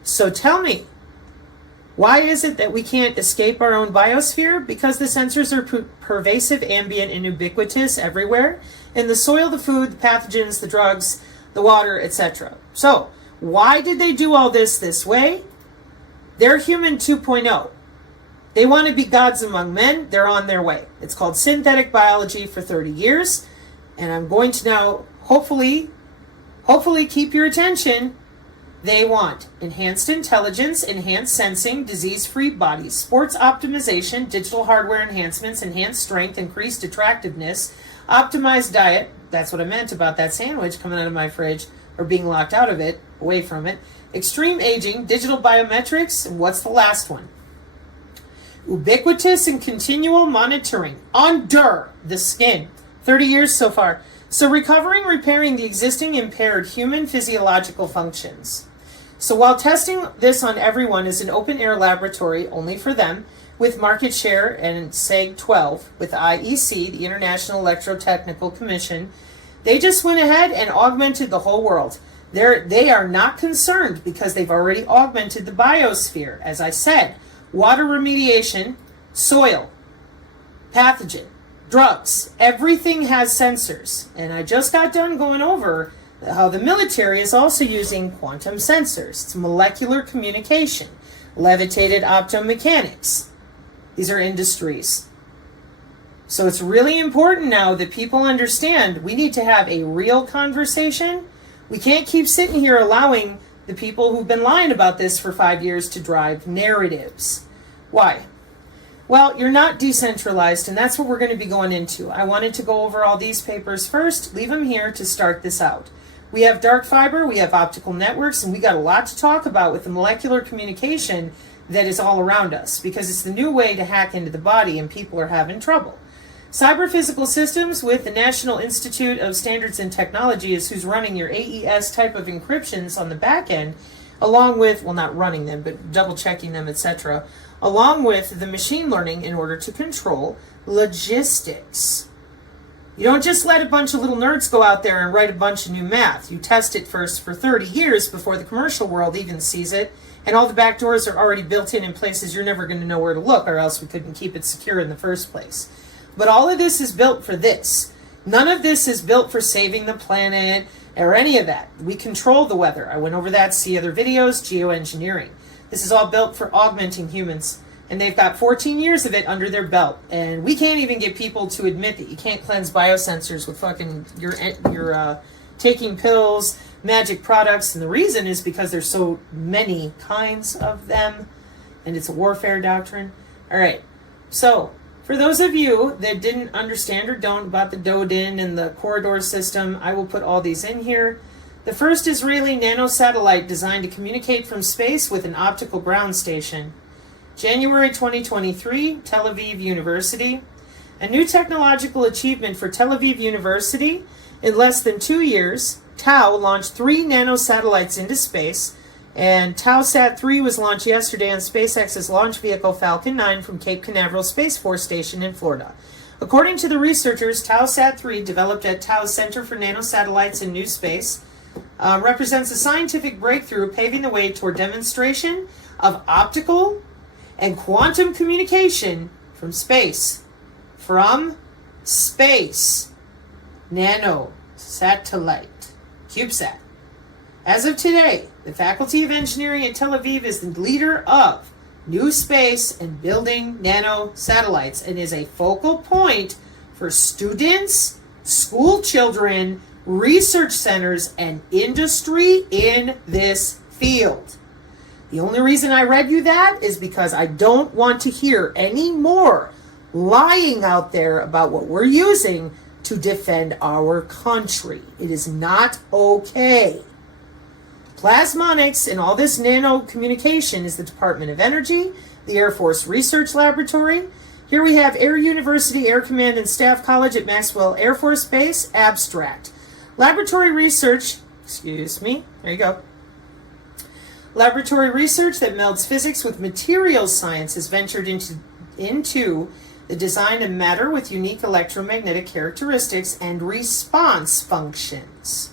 So tell me, why is it that we can't escape our own biosphere? Because the sensors are pervasive, ambient, and ubiquitous everywhere. In the soil, the food, the pathogens, the drugs, the water, etc. So, why did they do all this way? They're human 2.0. They want to be gods among men. They're on their way. It's called synthetic biology for 30 years. And I'm going to now, hopefully keep your attention. They want enhanced intelligence, enhanced sensing, disease-free bodies, sports optimization, digital hardware enhancements, enhanced strength, increased attractiveness, optimized diet. That's what I meant about that sandwich coming out of my fridge or being locked out of it, away from it. Extreme aging, digital biometrics, and what's the last one? Ubiquitous and continual monitoring under the skin. 30 years so far. So recovering, repairing the existing impaired human physiological functions. So while testing this on everyone is an open-air laboratory only for them, with market share and SEG 12 with IEC, the International Electrotechnical Commission. They just went ahead and augmented the whole world. They are not concerned because they've already augmented the biosphere. As I said, water remediation, soil, pathogen, drugs, everything has sensors. And I just got done going over how the military is also using quantum sensors. It's molecular communication, levitated optomechanics. These are industries. So it's really important now that people understand we need to have a real conversation. We can't keep sitting here allowing the people who've been lying about this for 5 years to drive narratives. Why? Well, you're not decentralized, and that's what we're going to be going into. I wanted to go over all these papers first, leave them here to start this out. We have dark fiber, we have optical networks, and we got a lot to talk about with the molecular communication that is all around us, because it's the new way to hack into the body, and people are having trouble. Cyber physical systems with the National Institute of Standards and Technology is who's running your AES type of encryptions on the back end, along with, well, not running them, but double checking them, etc., along with the machine learning in order to control logistics. You don't just let a bunch of little nerds go out there and write a bunch of new math. You test it first for 30 years before the commercial world even sees it, and all the back doors are already built in places you're never going to know where to look, or else we couldn't keep it secure in the first place. But all of this is built for this. None of this is built for saving the planet or any of that. We control the weather. I went over that, see other videos, geoengineering. This is all built for augmenting humans. And they've got 14 years of it under their belt. And we can't even get people to admit that you can't cleanse biosensors with fucking your taking pills, magic products. And the reason is because there's so many kinds of them. And it's a warfare doctrine. All right. So for those of you that didn't understand or don't about the Dodin and the corridor system, I will put all these in here. The first Israeli nanosatellite designed to communicate from space with an optical ground station. January 2023, Tel Aviv University. A new technological achievement for Tel Aviv University. In less than 2 years, Tau launched 3 nanosatellites into space, and TauSat-3 was launched yesterday on SpaceX's launch vehicle Falcon 9 from Cape Canaveral Space Force Station in Florida. According to the researchers, TauSat-3, developed at Tau's Center for Nanosatellites in New Space, represents a scientific breakthrough paving the way toward demonstration of optical and quantum communication from space. From space. Nanosatellite. CubeSat. As of today, the Faculty of Engineering at Tel Aviv is the leader of new space and building nanosatellites and is a focal point for students, school children, research centers, and industry in this field. The only reason I read you that is because I don't want to hear any more lying out there about what we're using to defend our country. It is not okay. Plasmonics and all this nano communication is the Department of Energy, the Air Force Research Laboratory. Here we have Air University Air Command and Staff College at Maxwell Air Force Base, abstract. Laboratory research, there you go. Laboratory research that melds physics with materials science has ventured into the design of matter with unique electromagnetic characteristics and response functions.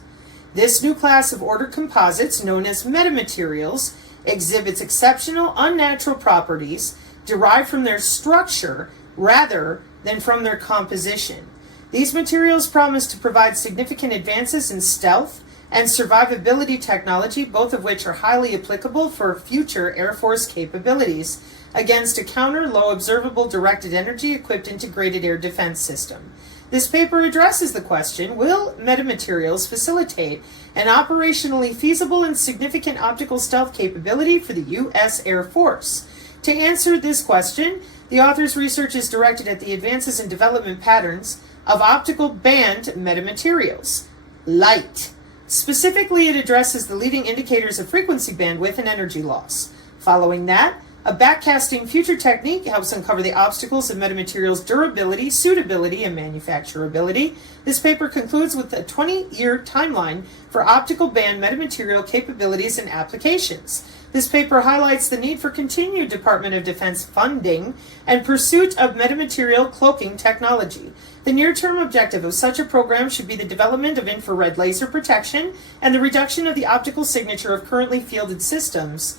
This new class of ordered composites, known as metamaterials, exhibits exceptional unnatural properties derived from their structure rather than from their composition. These materials promise to provide significant advances in stealth and survivability technology, both of which are highly applicable for future Air Force capabilities against a counter-low observable directed energy equipped integrated air defense system. This paper addresses the question, will metamaterials facilitate an operationally feasible and significant optical stealth capability for the U.S. Air Force? To answer this question, the author's research is directed at the advances in development patterns of optical band metamaterials, light. Specifically, it addresses the leading indicators of frequency bandwidth and energy loss. Following that, a backcasting future technique helps uncover the obstacles of metamaterials' durability, suitability, and manufacturability. This paper concludes with a 20-year timeline for optical band metamaterial capabilities and applications. This paper highlights the need for continued Department of Defense funding and pursuit of metamaterial cloaking technology. The near-term objective of such a program should be the development of infrared laser protection and the reduction of the optical signature of currently fielded systems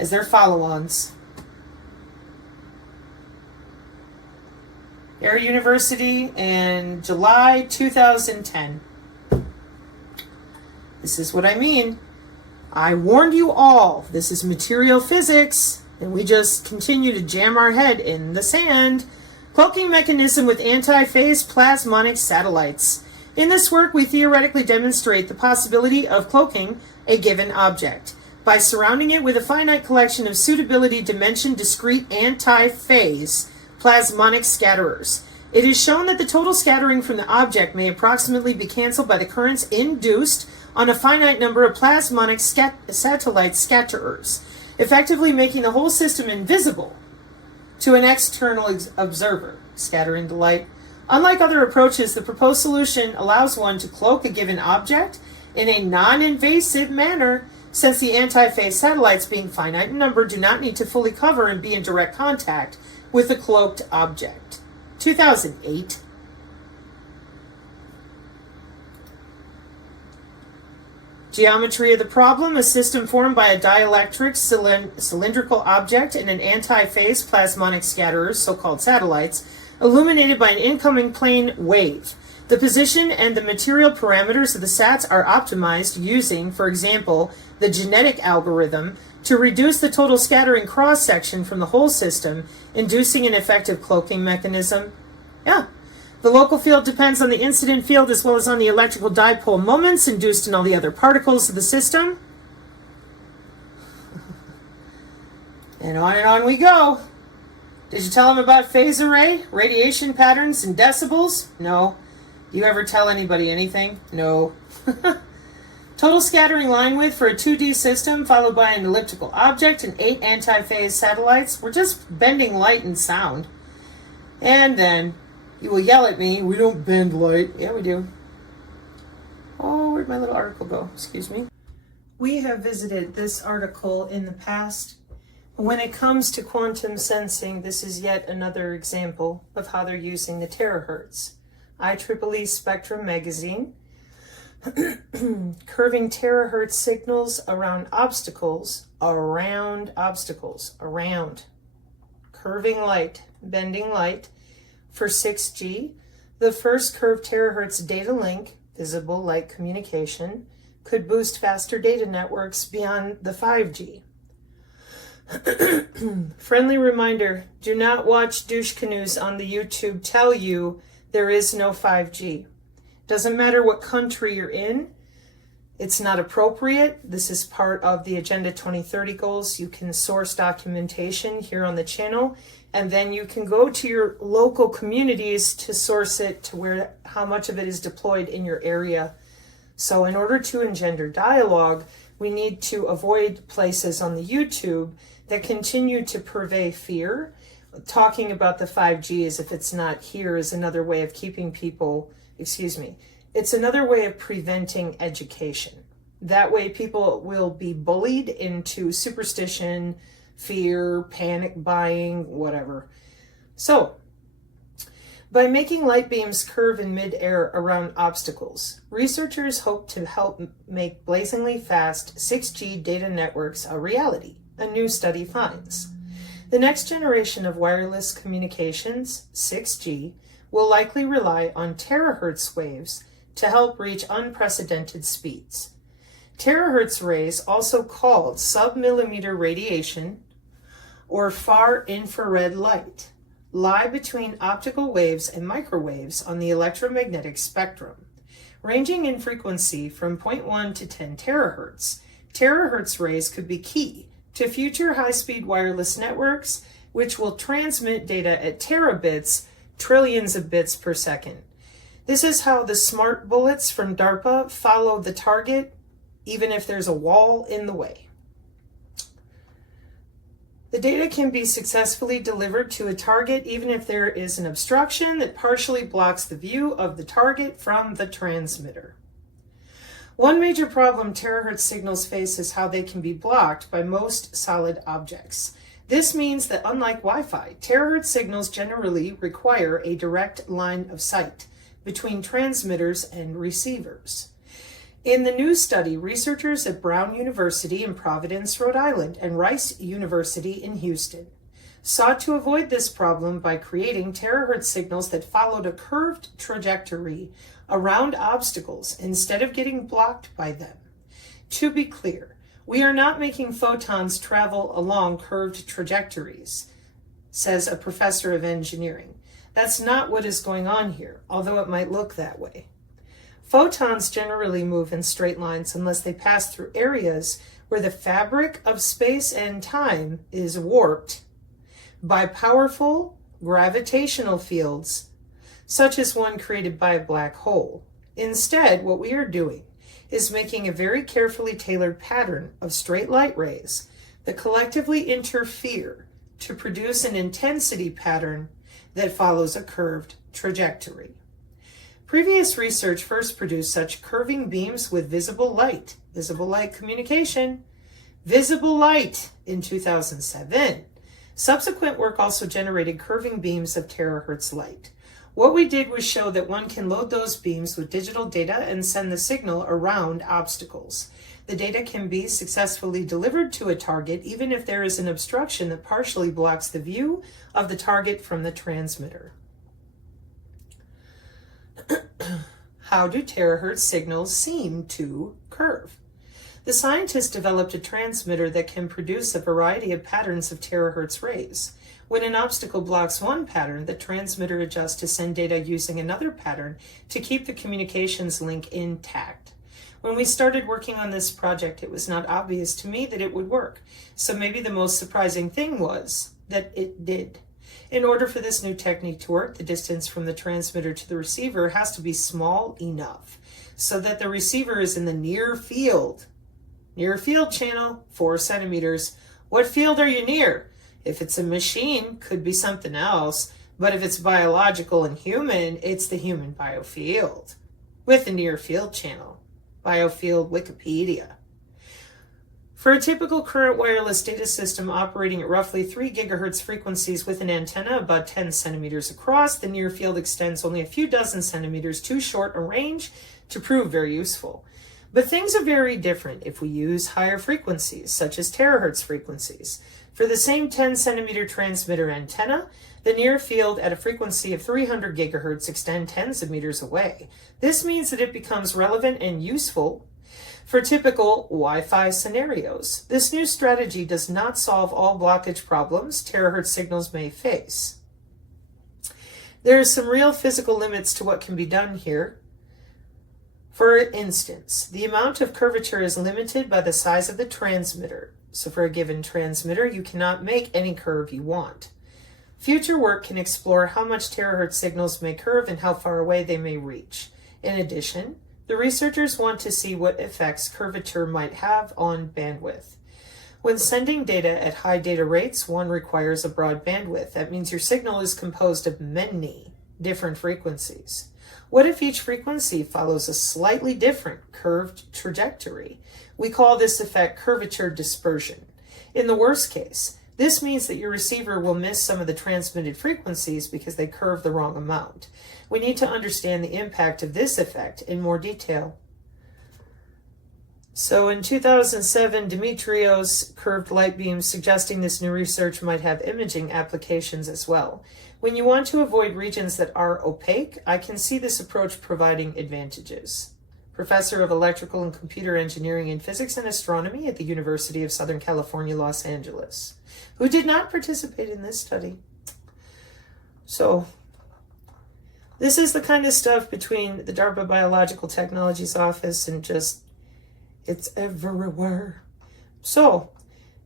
as their follow-ons. Air University in July 2010. This is what I mean. I warned you all. This is material physics, and we just continue to jam our head in the sand. Cloaking mechanism with anti-phase plasmonic satellites. In this work, we theoretically demonstrate the possibility of cloaking a given object by surrounding it with a finite collection of suitability dimension discrete anti-phase plasmonic scatterers. It is shown that the total scattering from the object may approximately be canceled by the currents induced on a finite number of plasmonic satellite scatterers, effectively making the whole system invisible to an external observer, scattering the light. Unlike other approaches, the proposed solution allows one to cloak a given object in a non-invasive manner, since the anti-phase satellites, being finite in number, do not need to fully cover and be in direct contact with the cloaked object. 2008. Geometry of the problem: a system formed by a dielectric cylindrical object and an anti-phase plasmonic scatterers, so-called satellites, illuminated by an incoming plane wave. The position and the material parameters of the sats are optimized using, for example, the genetic algorithm to reduce the total scattering cross-section from the whole system, inducing an effective cloaking mechanism. Yeah. The local field depends on the incident field as well as on the electrical dipole moments induced in all the other particles of the system. And on we go. Did you tell them about phase array, radiation patterns, and decibels? No. Do you ever tell anybody anything? No. Total scattering line width for a 2D system followed by an elliptical object and 8 anti-phase satellites. We're just bending light and sound. And then you will yell at me, we don't bend light. Yeah, we do. Oh, where'd my little article go? Excuse me. We have visited this article in the past. When it comes to quantum sensing, this is yet another example of how they're using the terahertz. IEEE Spectrum magazine. Curving terahertz signals around obstacles. Curving light, bending light. For 6G, the first curved terahertz data link, visible light communication, could boost faster data networks beyond the 5G. Friendly reminder, do not watch douche canoes on the YouTube tell you there is no 5G. Doesn't matter what country you're in, it's not appropriate. This is part of the Agenda 2030 goals. You can source documentation here on the channel, and then you can go to your local communities to source it to how much of it is deployed in your area. So in order to engender dialogue, we need to avoid places on the YouTube that continue to purvey fear. Talking about the 5G as if it's not here is another way of keeping people, it's another way of preventing education. That way people will be bullied into superstition, fear, panic buying, whatever. So, by making light beams curve in mid-air around obstacles, researchers hope to help make blazingly fast 6G data networks a reality, a new study finds. The next generation of wireless communications, 6G, will likely rely on terahertz waves to help reach unprecedented speeds. Terahertz rays, also called submillimeter radiation or far infrared light, lie between optical waves and microwaves on the electromagnetic spectrum. Ranging in frequency from 0.1 to 10 terahertz, terahertz rays could be key to future high-speed wireless networks, which will transmit data at terabits, trillions of bits per second. This is how the smart bullets from DARPA follow the target, even if there's a wall in the way. The data can be successfully delivered to a target even if there is an obstruction that partially blocks the view of the target from the transmitter. One major problem terahertz signals face is how they can be blocked by most solid objects. This means that unlike Wi-Fi, terahertz signals generally require a direct line of sight between transmitters and receivers. In the new study, researchers at Brown University in Providence, Rhode Island, and Rice University in Houston sought to avoid this problem by creating terahertz signals that followed a curved trajectory around obstacles instead of getting blocked by them. To be clear, we are not making photons travel along curved trajectories, says a professor of engineering. That's not what is going on here, although it might look that way. Photons generally move in straight lines unless they pass through areas where the fabric of space and time is warped by powerful gravitational fields, such as one created by a black hole. Instead, what we are doing is making a very carefully tailored pattern of straight light rays that collectively interfere to produce an intensity pattern that follows a curved trajectory. Previous research first produced such curving beams with visible light communication, visible light in 2007. Subsequent work also generated curving beams of terahertz light. What we did was show that one can load those beams with digital data and send the signal around obstacles. The data can be successfully delivered to a target even if there is an obstruction that partially blocks the view of the target from the transmitter. How do terahertz signals seem to curve? The scientists developed a transmitter that can produce a variety of patterns of terahertz rays. When an obstacle blocks one pattern, the transmitter adjusts to send data using another pattern to keep the communications link intact. When we started working on this project, it was not obvious to me that it would work. So maybe the most surprising thing was that it did. In order for this new technique to work, the distance from the transmitter to the receiver has to be small enough so that the receiver is in the near field channel, 4 centimeters. What field are you near? If it's a machine, could be something else. But if it's biological and human, it's the human biofield with the near field channel. Biofield Wikipedia. For a typical current wireless data system operating at roughly 3 gigahertz frequencies with an antenna about 10 centimeters across, the near field extends only a few dozen centimeters, too short a range to prove very useful. But things are very different if we use higher frequencies, such as terahertz frequencies. For the same 10 centimeter transmitter antenna, the near field at a frequency of 300 gigahertz extend tens of meters away. This means that it becomes relevant and useful for typical Wi-Fi scenarios. This new strategy does not solve all blockage problems terahertz signals may face. There are some real physical limits to what can be done here. For instance, the amount of curvature is limited by the size of the transmitter. So for a given transmitter, you cannot make any curve you want. Future work can explore how much terahertz signals may curve and how far away they may reach. In addition, the researchers want to see what effects curvature might have on bandwidth. When sending data at high data rates, one requires a broad bandwidth. That means your signal is composed of many different frequencies. What if each frequency follows a slightly different curved trajectory? We call this effect curvature dispersion. In the worst case, this means that your receiver will miss some of the transmitted frequencies because they curve the wrong amount. We need to understand the impact of this effect in more detail. So in 2007, Dimitrios curved light beams suggesting this new research might have imaging applications as well. When you want to avoid regions that are opaque, I can see this approach providing advantages. Professor of Electrical and Computer Engineering in Physics and Astronomy at the University of Southern California, Los Angeles, who did not participate in this study. So, this is the kind of stuff between the DARPA Biological Technologies Office and just, it's everywhere. So,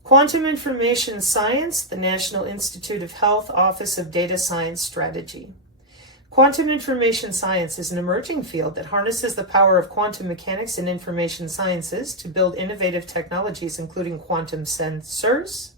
Quantum Information Science, the National Institute of Health Office of Data Science Strategy. Quantum information science is an emerging field that harnesses the power of quantum mechanics and information sciences to build innovative technologies, including quantum sensors,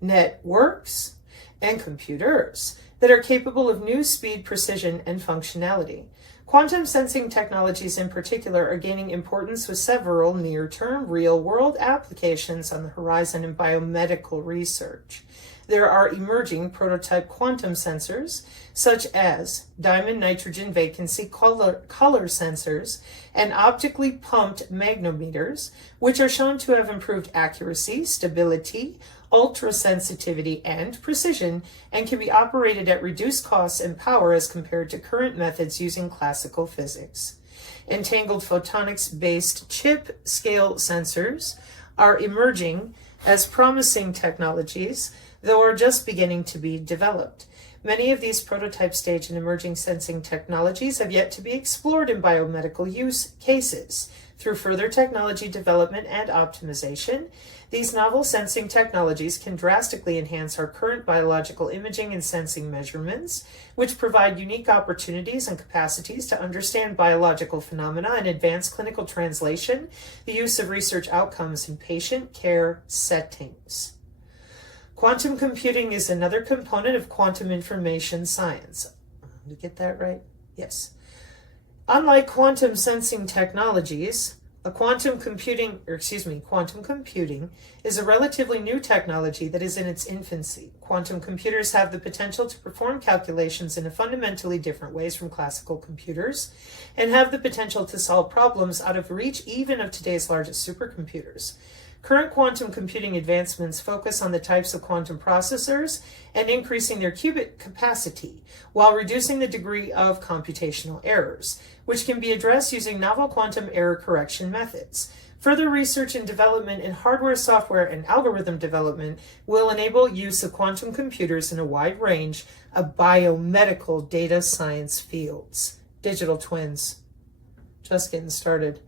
networks, and computers. that are capable of new speed, precision, and functionality. Quantum sensing technologies in particular are gaining importance with several near-term, real-world applications on the horizon in biomedical research. There are emerging prototype quantum sensors, such as diamond nitrogen vacancy color sensors and optically pumped magnetometers, which are shown to have improved accuracy, stability, ultra-sensitivity, and precision, and can be operated at reduced costs and power as compared to current methods using classical physics. Entangled photonics-based chip-scale sensors are emerging as promising technologies, though are just beginning to be developed. Many of these prototype stage and emerging sensing technologies have yet to be explored in biomedical use cases. Through further technology development and optimization, these novel sensing technologies can drastically enhance our current biological imaging and sensing measurements, which provide unique opportunities and capacities to understand biological phenomena and advance clinical translation, the use of research outcomes in patient care settings. Quantum computing is another component of quantum information science. Did I get that right? Yes. Unlike quantum sensing technologies, quantum computing is a relatively new technology that is in its infancy. Quantum computers have the potential to perform calculations in fundamentally different ways from classical computers and have the potential to solve problems out of reach even of today's largest supercomputers. Current quantum computing advancements focus on the types of quantum processors and increasing their qubit capacity while reducing the degree of computational errors, which can be addressed using novel quantum error correction methods. Further research and development in hardware, software, and algorithm development will enable use of quantum computers in a wide range of biomedical data science fields. Digital twins. Just getting started.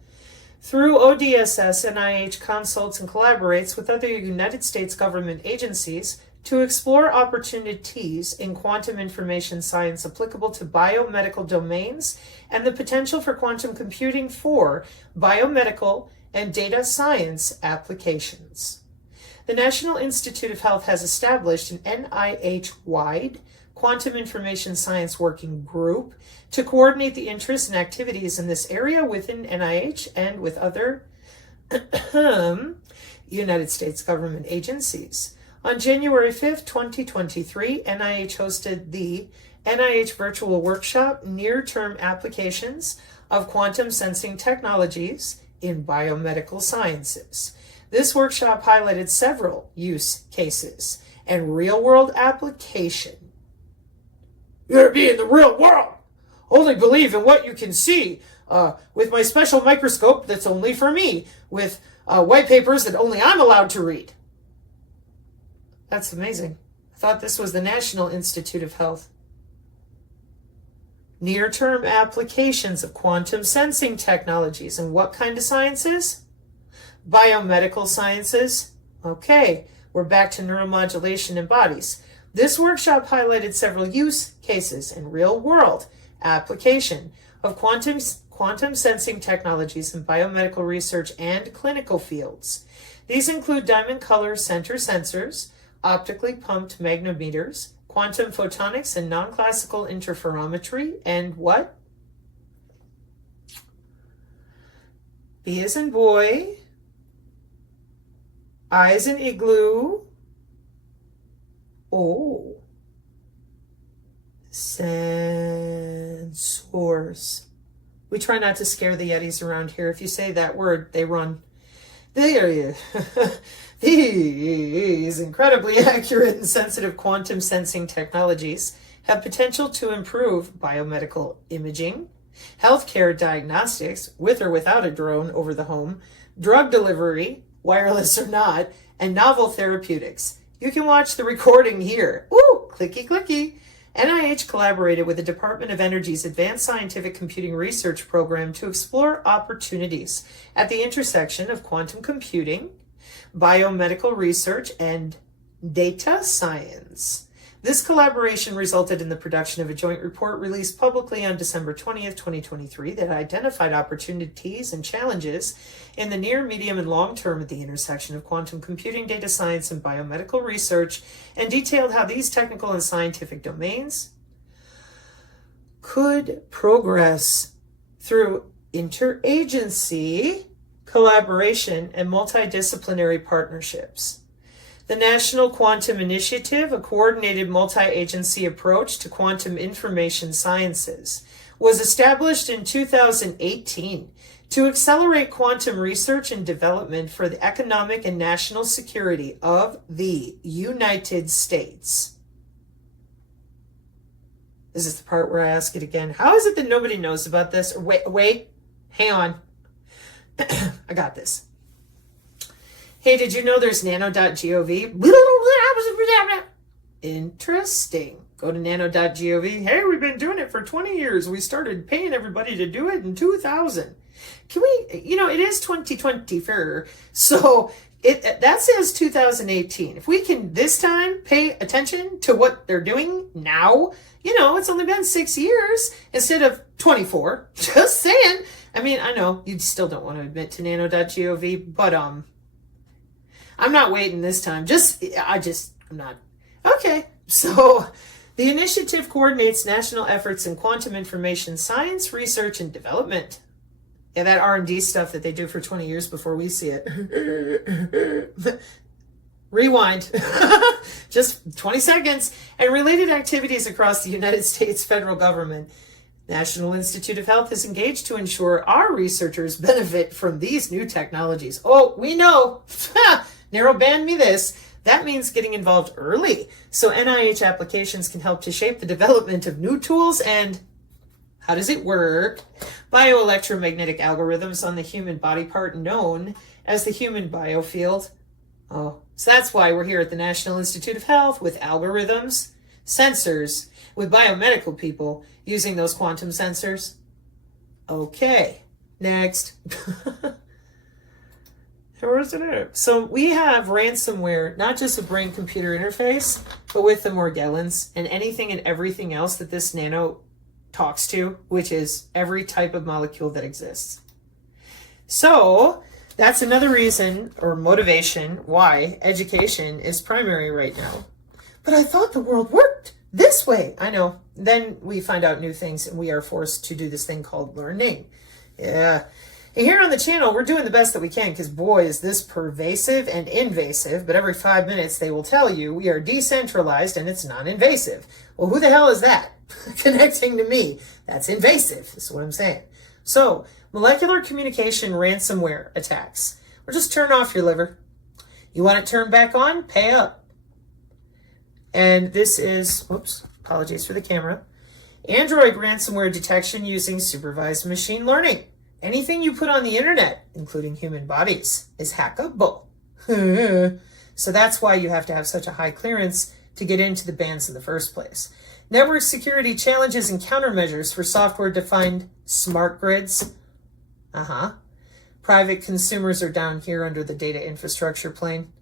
Through ODSS, NIH consults and collaborates with other United States government agencies to explore opportunities in quantum information science applicable to biomedical domains and the potential for quantum computing for biomedical and data science applications. The National Institute of Health has established an NIH-wide Quantum Information Science Working Group to coordinate the interests and activities in this area within NIH and with other United States government agencies. On January 5th, 2023, NIH hosted the NIH Virtual Workshop, Near-Term Applications of Quantum Sensing Technologies in Biomedical Sciences. This workshop highlighted several use cases and real-world application. You gotta be in the real world. Only believe in what you can see. With my special microscope that's only for me. With white papers that only I'm allowed to read. That's amazing. I thought this was the National Institute of Health. Near-term applications of quantum sensing technologies. And what kind of sciences? Biomedical sciences. Okay, we're back to neuromodulation in bodies. This workshop highlighted several use cases and real-world application of quantum sensing technologies in biomedical research and clinical fields. These include diamond color center sensors, optically pumped magnetometers, quantum photonics and non-classical interferometry, and what? B as in boy, I as in igloo, oh, sensors. We try not to scare the Yetis around here. If you say that word, they run. These incredibly accurate and sensitive quantum sensing technologies have potential to improve biomedical imaging, healthcare diagnostics, with or without a drone over the home, drug delivery, wireless or not, and novel therapeutics. You can watch the recording here. Ooh, clicky, clicky. NIH collaborated with the Department of Energy's Advanced Scientific Computing Research Program to explore opportunities at the intersection of quantum computing, biomedical research, and data science. This collaboration resulted in the production of a joint report released publicly on December 20th, 2023 that identified opportunities and challenges in the near, medium, and long term at the intersection of quantum computing, data science, and biomedical research, and detailed how these technical and scientific domains could progress through interagency collaboration and multidisciplinary partnerships. The National Quantum Initiative, a coordinated multi-agency approach to quantum information sciences, was established in 2018 to accelerate quantum research and development for the economic and national security of the United States. This is the part where I ask it again. How is it that nobody knows about this? Or wait, hang on. I got this. Hey, did you know there's nano.gov? Interesting. Go to nano.gov. Hey, we've been doing it for 20 years. We started paying everybody to do it in 2000. Can we, it is 2024. So that says 2018. If we can this time pay attention to what they're doing now, it's only been 6 years instead of 24. Just saying. I mean, I know you still don't want to admit to nano.gov, but I'm not waiting this time. I'm not. Okay. So the initiative coordinates national efforts in quantum information science, research, and development. Yeah, that R&D stuff that they do for 20 years before we see it. Rewind. Just 20 seconds. And related activities across the United States federal government. National Institute of Health is engaged to ensure our researchers benefit from these new technologies. Oh, we know. Narrow band me this. That means getting involved early. So NIH applications can help to shape the development of new tools and how does it work? Bioelectromagnetic algorithms on the human body part known as the human biofield. Oh, so that's why we're here at the National Institute of Health with algorithms, sensors, with biomedical people using those quantum sensors. Okay, next. Where is it at? So we have ransomware, not just a brain-computer interface, but with the Morgellons and anything and everything else that this nano talks to, which is every type of molecule that exists. So that's another reason or motivation why education is primary right now. But I thought the world worked this way. I know. Then we find out new things and we are forced to do this thing called learning. Yeah. And here on the channel, we're doing the best that we can because, boy, is this pervasive and invasive. But every 5 minutes, they will tell you we are decentralized and it's non-invasive. Well, who the hell is that? Connecting to me. That's invasive, is what I'm saying. So, molecular communication ransomware attacks. Or just turn off your liver. You want it turned back on? Pay up. And this is, whoops, apologies for the camera. Android ransomware detection using supervised machine learning. Anything you put on the internet, including human bodies, is hackable. So that's why you have to have such a high clearance to get into the bands in the first place. Network security challenges and countermeasures for software-defined smart grids. Private consumers are down here under the data infrastructure plane.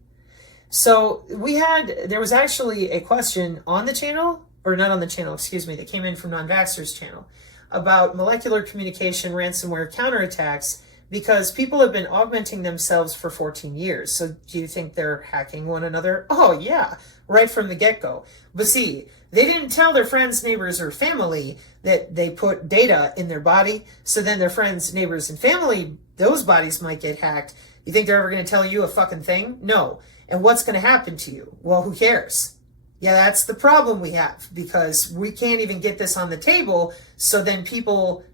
So there was actually a question on the channel, or not on the channel, excuse me, that came in from Non-Vaxxer's channel about molecular communication ransomware counterattacks because people have been augmenting themselves for 14 years. So do you think they're hacking one another? Oh, yeah, right from the get-go. But see, they didn't tell their friends, neighbors, or family that they put data in their body. So then their friends, neighbors, and family, those bodies might get hacked. You think they're ever going to tell you a fucking thing? No. And what's going to happen to you? Well, who cares? Yeah, that's the problem we have because we can't even get this on the table. So then people,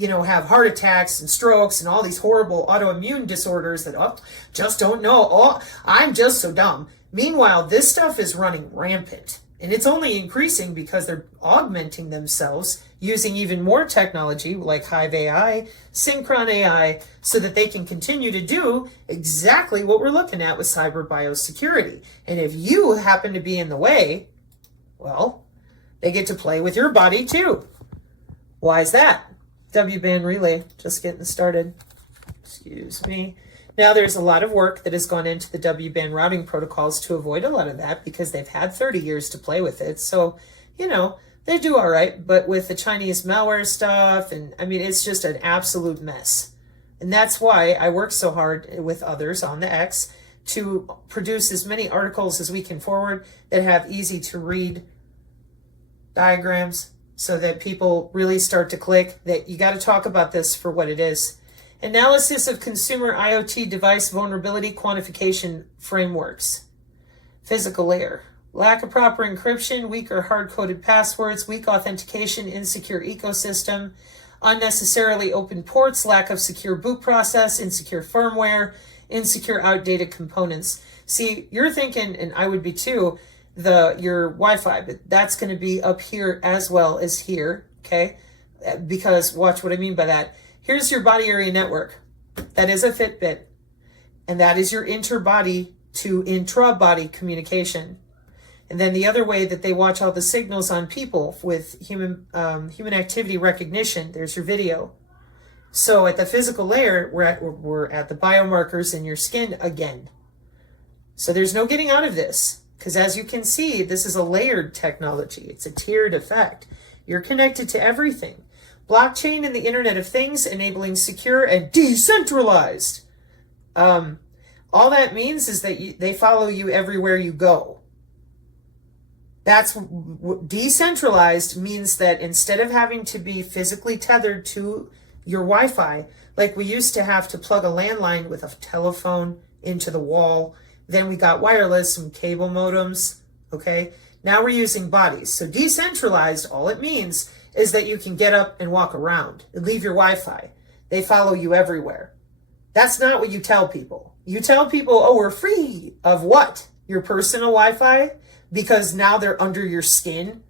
have heart attacks and strokes and all these horrible autoimmune disorders that just don't know. Oh, I'm just so dumb. Meanwhile, this stuff is running rampant and it's only increasing because they're augmenting themselves using even more technology like Hive AI, Synchron AI, so that they can continue to do exactly what we're looking at with cyber biosecurity. And if you happen to be in the way, well, they get to play with your body too. Why is that? W-band relay, just getting started. Excuse me. Now, there's a lot of work that has gone into the W-band routing protocols to avoid a lot of that because they've had 30 years to play with it. So, you know, they do all right. But with the Chinese malware stuff, and I mean, it's just an absolute mess. And that's why I work so hard with others on the X to produce as many articles as we can forward that have easy to read diagrams so that people really start to click that you got to talk about this for what it is. Analysis of consumer IoT device vulnerability quantification frameworks. Physical layer. Lack of proper encryption, weak or hard-coded passwords, weak authentication, insecure ecosystem, unnecessarily open ports, lack of secure boot process, insecure firmware, insecure outdated components. See, you're thinking, and I would be too, your Wi-Fi, but that's going to be up here as well as here, okay? Because watch what I mean by that. Here's your body area network. That is a Fitbit. And that is your interbody to intra-body communication. And then the other way that they watch all the signals on people with human activity recognition, there's your video. So at the physical layer, we're at the biomarkers in your skin again. So there's no getting out of this. Because as you can see, this is a layered technology. It's a tiered effect. You're connected to everything. Blockchain and the Internet of Things, enabling secure and decentralized. All that means is that they follow you everywhere you go. That's decentralized means that instead of having to be physically tethered to your Wi-Fi, like we used to have to plug a landline with a telephone into the wall, then we got wireless and cable modems, okay? Now we're using bodies. So decentralized, all it means is that you can get up and walk around and leave your Wi-Fi. They follow you everywhere. That's not what you tell people. You tell people, oh, we're free of what? Your personal Wi-Fi? Because now they're under your skin?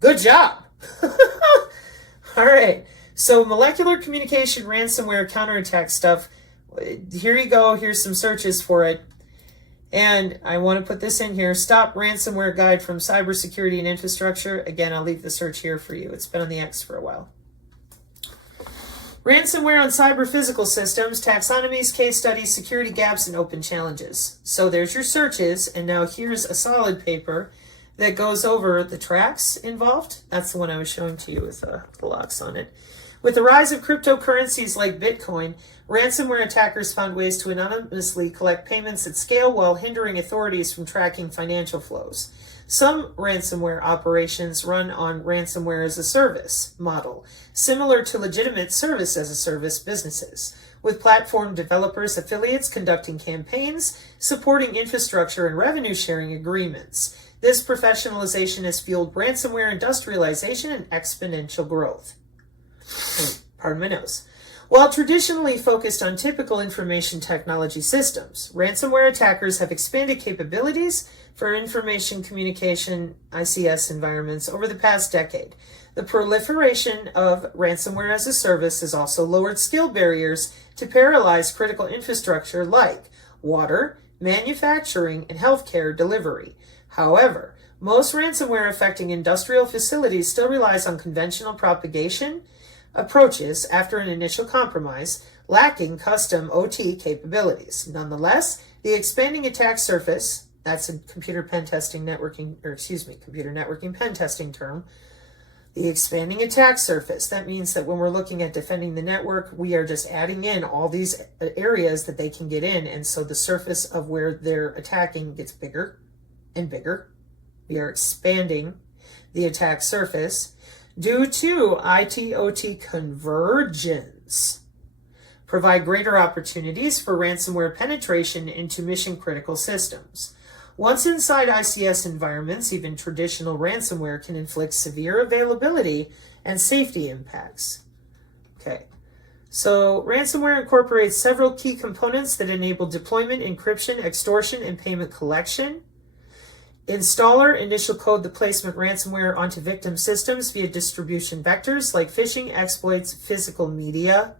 Good job. All right. So molecular communication, ransomware, counterattack stuff. Here you go. Here's some searches for it. And I want to put this in here. Stop ransomware guide from cybersecurity and infrastructure. Again, I'll leave the search here for you. It's been on the X for a while. Ransomware on cyber physical systems, taxonomies, case studies, security gaps, and open challenges. So there's your searches. And now here's a solid paper that goes over the tracks involved. That's the one I was showing to you with the locks on it. With the rise of cryptocurrencies like Bitcoin, ransomware attackers found ways to anonymously collect payments at scale while hindering authorities from tracking financial flows. Some ransomware operations run on ransomware as a service model, similar to legitimate service as a service businesses, with platform developers affiliates conducting campaigns, supporting infrastructure and revenue sharing agreements. This professionalization has fueled ransomware industrialization and exponential growth. Pardon my nose. While traditionally focused on typical information technology systems, ransomware attackers have expanded capabilities for information communication ICS environments over the past decade. The proliferation of ransomware as a service has also lowered skill barriers to paralyze critical infrastructure like water, manufacturing, and healthcare delivery. However, most ransomware affecting industrial facilities still relies on conventional propagation approaches after an initial compromise, lacking custom OT capabilities. Nonetheless, the expanding attack surface, that's a computer networking pen testing term, the expanding attack surface, that means that when we're looking at defending the network, we are just adding in all these areas that they can get in, and so the surface of where they're attacking gets bigger and bigger. We are expanding the attack surface due to IT-OT convergence, provide greater opportunities for ransomware penetration into mission-critical systems. Once inside ICS environments, even traditional ransomware can inflict severe availability and safety impacts. Okay, so ransomware incorporates several key components that enable deployment, encryption, extortion, and payment collection. Installer, initial code the placement ransomware onto victim systems via distribution vectors like phishing, exploits, physical media.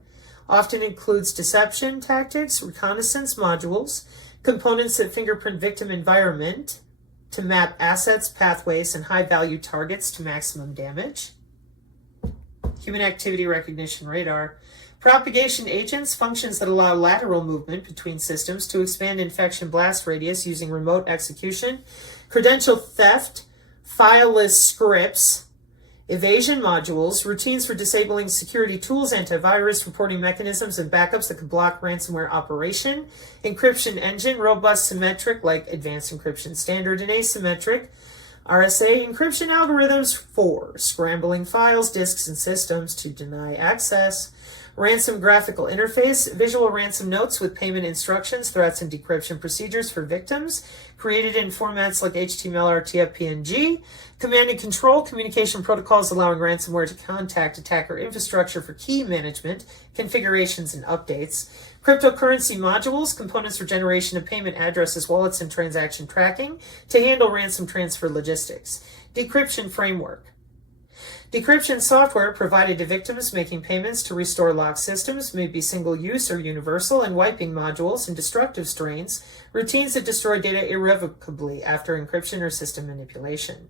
Often includes deception tactics, reconnaissance modules, components that fingerprint victim environment to map assets, pathways, and high-value targets to maximum damage. human activity recognition radar. Propagation agents, functions that allow lateral movement between systems to expand infection blast radius using remote execution. Credential theft, fileless scripts, evasion modules, routines for disabling security tools, antivirus reporting mechanisms, and backups that can block ransomware operation. Encryption engine, robust, symmetric, like advanced encryption standard, and asymmetric. RSA encryption algorithms for scrambling files, disks, and systems to deny access. Ransom graphical interface, visual ransom notes with payment instructions, threats, and decryption procedures for victims, created in formats like HTML, RTF, PNG. Command and control, communication protocols allowing ransomware to contact attacker infrastructure for key management, configurations, and updates. Cryptocurrency modules, components for generation of payment addresses, wallets, and transaction tracking to handle ransom transfer logistics. Decryption framework. Decryption software provided to victims making payments to restore locked systems, may be single-use or universal, and wiping modules and destructive strains, routines that destroy data irrevocably after encryption or system manipulation.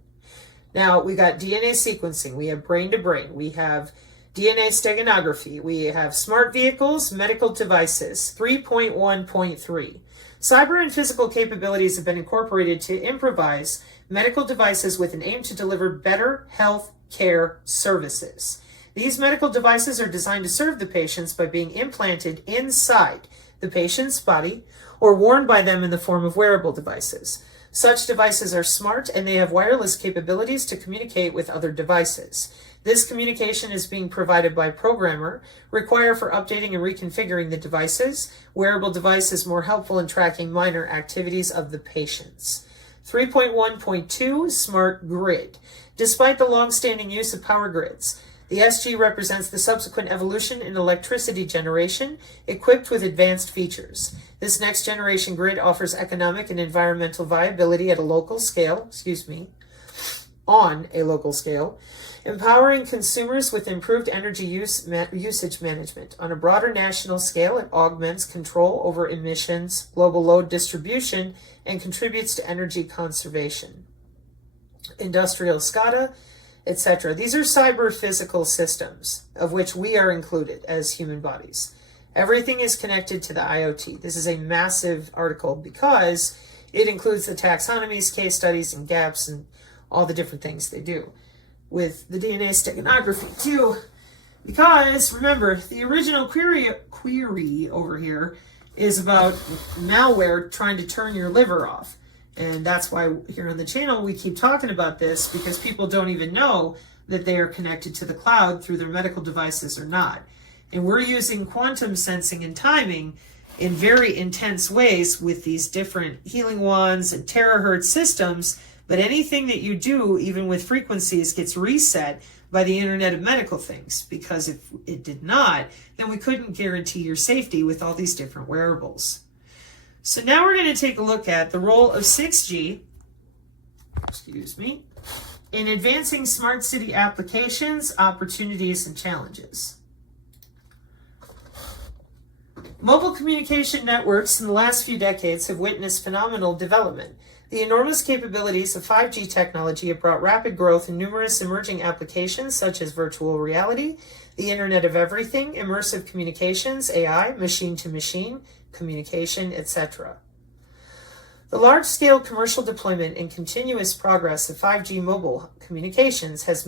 Now, we got DNA sequencing, we have brain-to-brain, we have DNA steganography, we have smart vehicles, medical devices. 3.1.3. Cyber and physical capabilities have been incorporated to improvise medical devices with an aim to deliver better health care services. These medical devices are designed to serve the patients by being implanted inside the patient's body or worn by them in the form of wearable devices. Such devices are smart and they have wireless capabilities to communicate with other devices. This communication is being provided by programmer, required for updating and reconfiguring the devices. Wearable devices more helpful in tracking minor activities of the patients. 3.1.2 Smart Grid. Despite the long-standing use of power grids, the SG represents the subsequent evolution in electricity generation equipped with advanced features. This next-generation grid offers economic and environmental viability at a local scale, on a local scale, empowering consumers with improved energy usage management. On a broader national scale, it augments control over emissions, global load distribution, and contributes to energy conservation. Industrial SCADA, etc. These are cyber-physical systems, of which we are included as human bodies. Everything is connected to the IoT. This is a massive article because it includes the taxonomies, case studies, and gaps, and all the different things they do. With the DNA steganography too, because remember, the original query over here is about malware trying to turn your liver off. And that's why here on the channel we keep talking about this, because people don't even know that they are connected to the cloud through their medical devices or not. And we're using quantum sensing and timing in very intense ways with these different healing wands and terahertz systems. But anything that you do, even with frequencies, gets reset by the Internet of Medical Things, because if it did not, then we couldn't guarantee your safety with all these different wearables. So now we're going to take a look at the role of 6G, in advancing smart city applications, opportunities, and challenges. Mobile communication networks in the last few decades have witnessed phenomenal development. The enormous capabilities of 5G technology have brought rapid growth in numerous emerging applications such as virtual reality, the Internet of Everything, immersive communications, AI, machine-to-machine communication, etc. The large-scale commercial deployment and continuous progress of 5G mobile communications have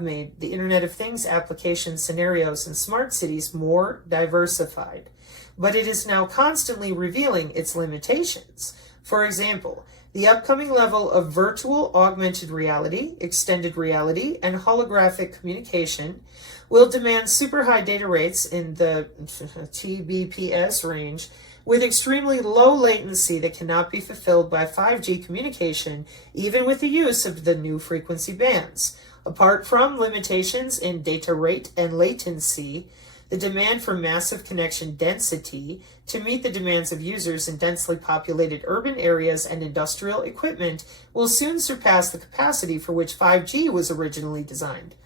made the Internet of Things application scenarios in smart cities more diversified, but it is now constantly revealing its limitations. For example, the upcoming level of virtual augmented reality, extended reality, and holographic communication will demand super high data rates in the Tbps range with extremely low latency that cannot be fulfilled by 5G communication, even with the use of the new frequency bands. Apart from limitations in data rate and latency, the demand for massive connection density to meet the demands of users in densely populated urban areas and industrial equipment will soon surpass the capacity for which 5G was originally designed.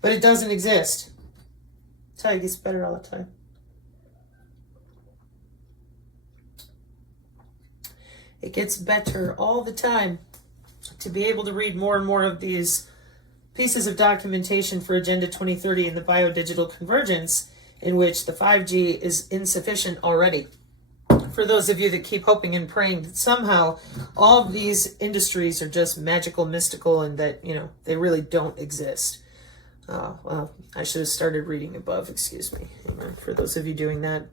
But it doesn't exist. That's how it gets better all the time. It gets better all the time. To be able to read more and more of these pieces of documentation for Agenda 2030 and the biodigital convergence in which the 5G is insufficient already. For those of you that keep hoping and praying that somehow all of these industries are just magical, mystical, and that, you know, they really don't exist. Well, I should have started reading above, excuse me. Amen. For those of you doing that.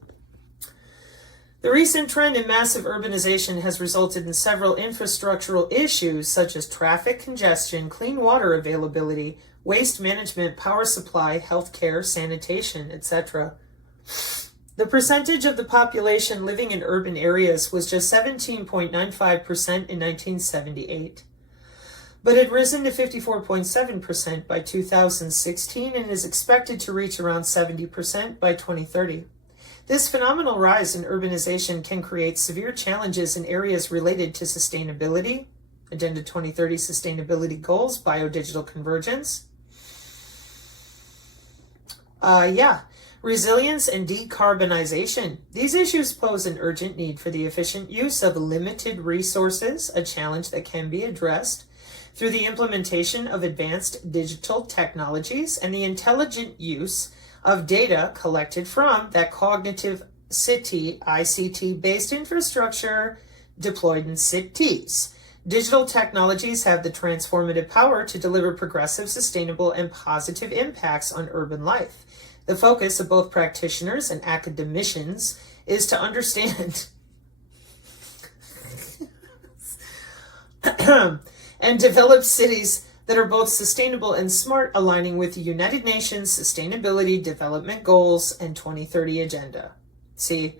The recent trend in massive urbanization has resulted in several infrastructural issues such as traffic congestion, clean water availability, waste management, power supply, healthcare, sanitation, etc. The percentage of the population living in urban areas was just 17.95% in 1978, but had risen to 54.7% by 2016 and is expected to reach around 70% by 2030. This phenomenal rise in urbanization can create severe challenges in areas related to sustainability, Agenda 2030 sustainability goals, biodigital convergence, resilience and decarbonization. These issues pose an urgent need for the efficient use of limited resources, a challenge that can be addressed through the implementation of advanced digital technologies and the intelligent use of data collected from that cognitive city, ICT-based infrastructure deployed in cities. Digital technologies have the transformative power to deliver progressive, sustainable, and positive impacts on urban life. The focus of both practitioners and academicians is to understand and develop cities that are both sustainable and smart, aligning with the United Nations Sustainability Development Goals and 2030 Agenda. See,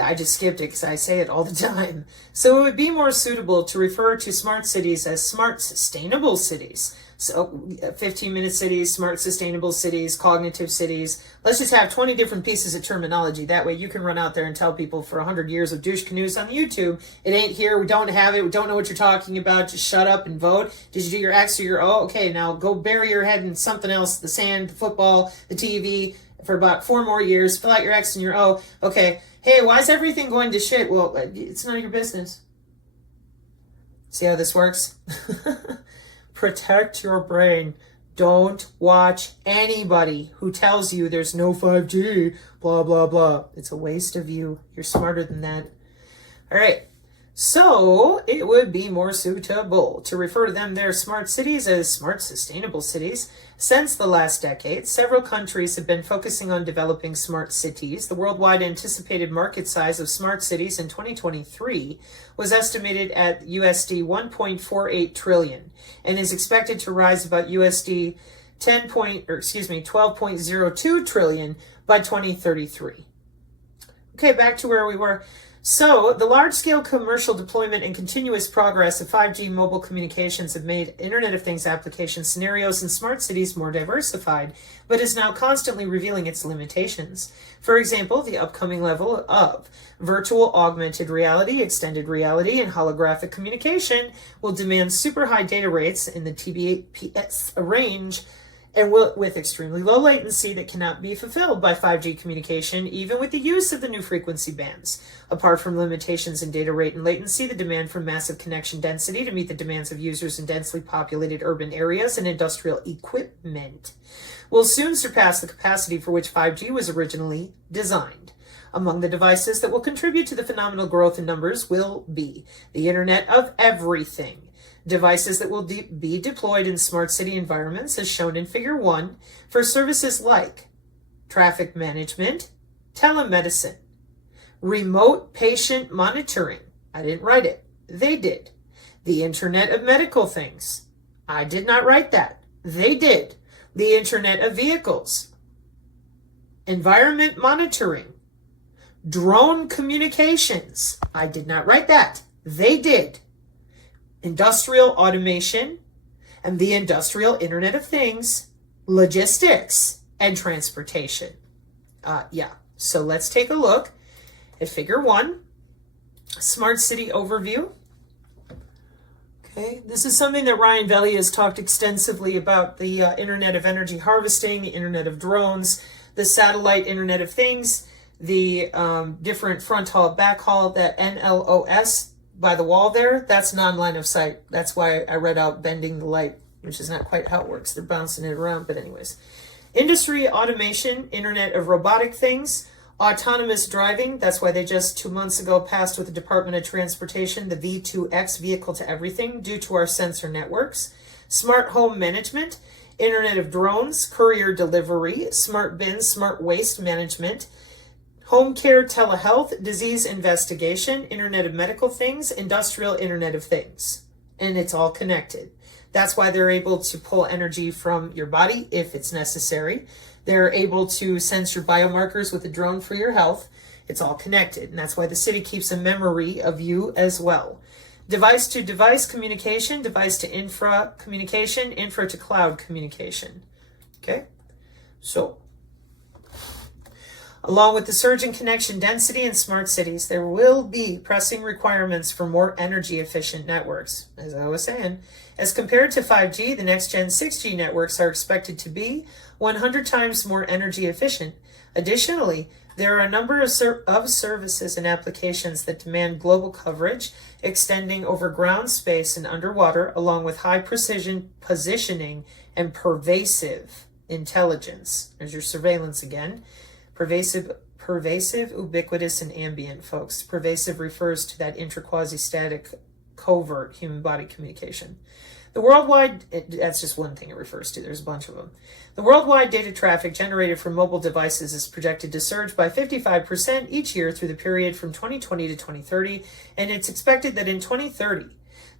I just skipped it because I say it all the time. So it would be more suitable to refer to smart cities as smart, sustainable cities. So 15-minute cities, smart, sustainable cities, cognitive cities. Let's just have 20 different pieces of terminology. That way you can run out there and tell people for 100 years of douche canoes on YouTube, it ain't here, we don't have it, we don't know what you're talking about, just shut up and vote. Did you do your X or your O? Okay, now go bury your head in something else, the sand, the football, the TV, for about 4 more years, fill out your X and your O. Okay, hey, why is everything going to shit? Well, it's none of your business. See how this works? Protect your brain. Don't watch anybody who tells you there's no 5G, blah, blah, blah. It's a waste of you. You're smarter than that. All right. So it would be more suitable to refer to them, their smart cities, as smart, sustainable cities. Since the last decade, several countries have been focusing on developing smart cities. The worldwide anticipated market size of smart cities in 2023 was estimated at USD 1.48 trillion and is expected to rise about USD 12.02 trillion by 2033. Okay, back to where we were. So, the large-scale commercial deployment and continuous progress of 5G mobile communications have made Internet of Things application scenarios in smart cities more diversified, but is now constantly revealing its limitations. For example, the upcoming level of virtual augmented reality, extended reality, and holographic communication will demand super high data rates in the TBps range, and with extremely low latency that cannot be fulfilled by 5G communication, even with the use of the new frequency bands. Apart from limitations in data rate and latency, the demand for massive connection density to meet the demands of users in densely populated urban areas and industrial equipment will soon surpass the capacity for which 5G was originally designed. Among the devices that will contribute to the phenomenal growth in numbers will be the Internet of Everything, devices that will be deployed in smart city environments, as shown in Figure 1, for services like traffic management, telemedicine, remote patient monitoring. I didn't write it. They did. The Internet of Medical Things. I did not write that. They did. The Internet of Vehicles. Environment monitoring. Drone communications. I did not write that. They did. Industrial automation, and the industrial Internet of Things, logistics, and transportation. So let's take a look at Figure 1, Smart City Overview. Okay, this is something that Ryan Velli has talked extensively about, the Internet of Energy Harvesting, the Internet of Drones, the Satellite Internet of Things, the different front haul, back haul, that NLOS, by the wall there, that's non-line of sight. That's why I read out bending the light. which is not quite how it works. They're bouncing it around, but anyways. Industry automation, Internet of Robotic Things, autonomous driving. That's why they just 2 months ago passed with the Department of Transportation the V2X, Vehicle to Everything, due to our sensor networks. Smart home management, Internet of Drones, courier delivery, smart bins, smart waste management, home care, telehealth, disease investigation, Internet of Medical Things, industrial Internet of Things. And it's all connected. That's why they're able to pull energy from your body if it's necessary. They're able to sense your biomarkers with a drone for your health. It's all connected. And that's why the city keeps a memory of you as well. Device to device communication, device to infra communication, infra to cloud communication. Okay? So, along with the surge in connection density in smart cities, there will be pressing requirements for more energy efficient networks. As I was saying, as compared to 5G, the next gen 6G networks are expected to be 100 times more energy efficient. Additionally, there are a number of services and applications that demand global coverage, extending over ground space and underwater, along with high precision positioning and pervasive intelligence. There's your surveillance again. Pervasive, ubiquitous, and ambient, folks. Pervasive refers to that intra-quasi-static covert human body communication. The worldwide, that's just one thing it refers to, there's a bunch of them. The worldwide data traffic generated from mobile devices is projected to surge by 55% each year through the period from 2020 to 2030, and it's expected that in 2030,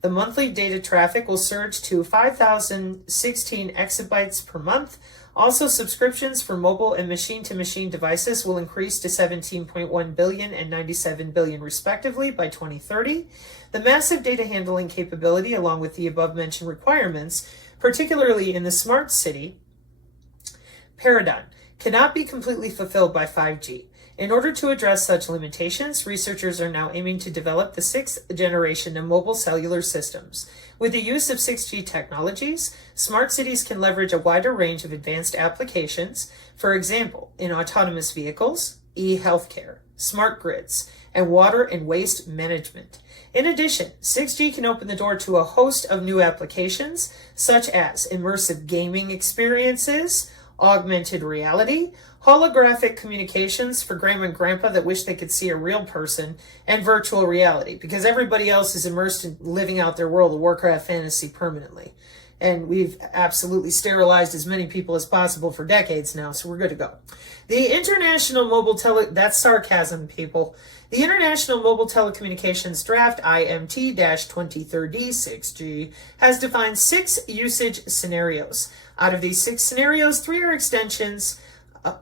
the monthly data traffic will surge to 5,016 exabytes per month. Also, subscriptions for mobile and machine-to-machine devices will increase to 17.1 billion and 97 billion respectively by 2030. The massive data handling capability, along with the above-mentioned requirements, particularly in the smart city paradigm, cannot be completely fulfilled by 5G. In order to address such limitations, researchers are now aiming to develop the 6th generation of mobile cellular systems. With the use of 6G technologies, smart cities can leverage a wider range of advanced applications, for example, in autonomous vehicles, e-healthcare, smart grids, and water and waste management. In addition, 6G can open the door to a host of new applications, such as immersive gaming experiences, augmented reality, holographic communications for grandma and grandpa that wish they could see a real person, and virtual reality, because everybody else is immersed in living out their World of Warcraft fantasy permanently. And we've absolutely sterilized as many people as possible for decades now, so we're good to go. The International Mobile that's sarcasm, people. The International Mobile Telecommunications Draft, IMT-2030 6G, has defined 6 usage scenarios. Out of these 6 scenarios, 3 are extensions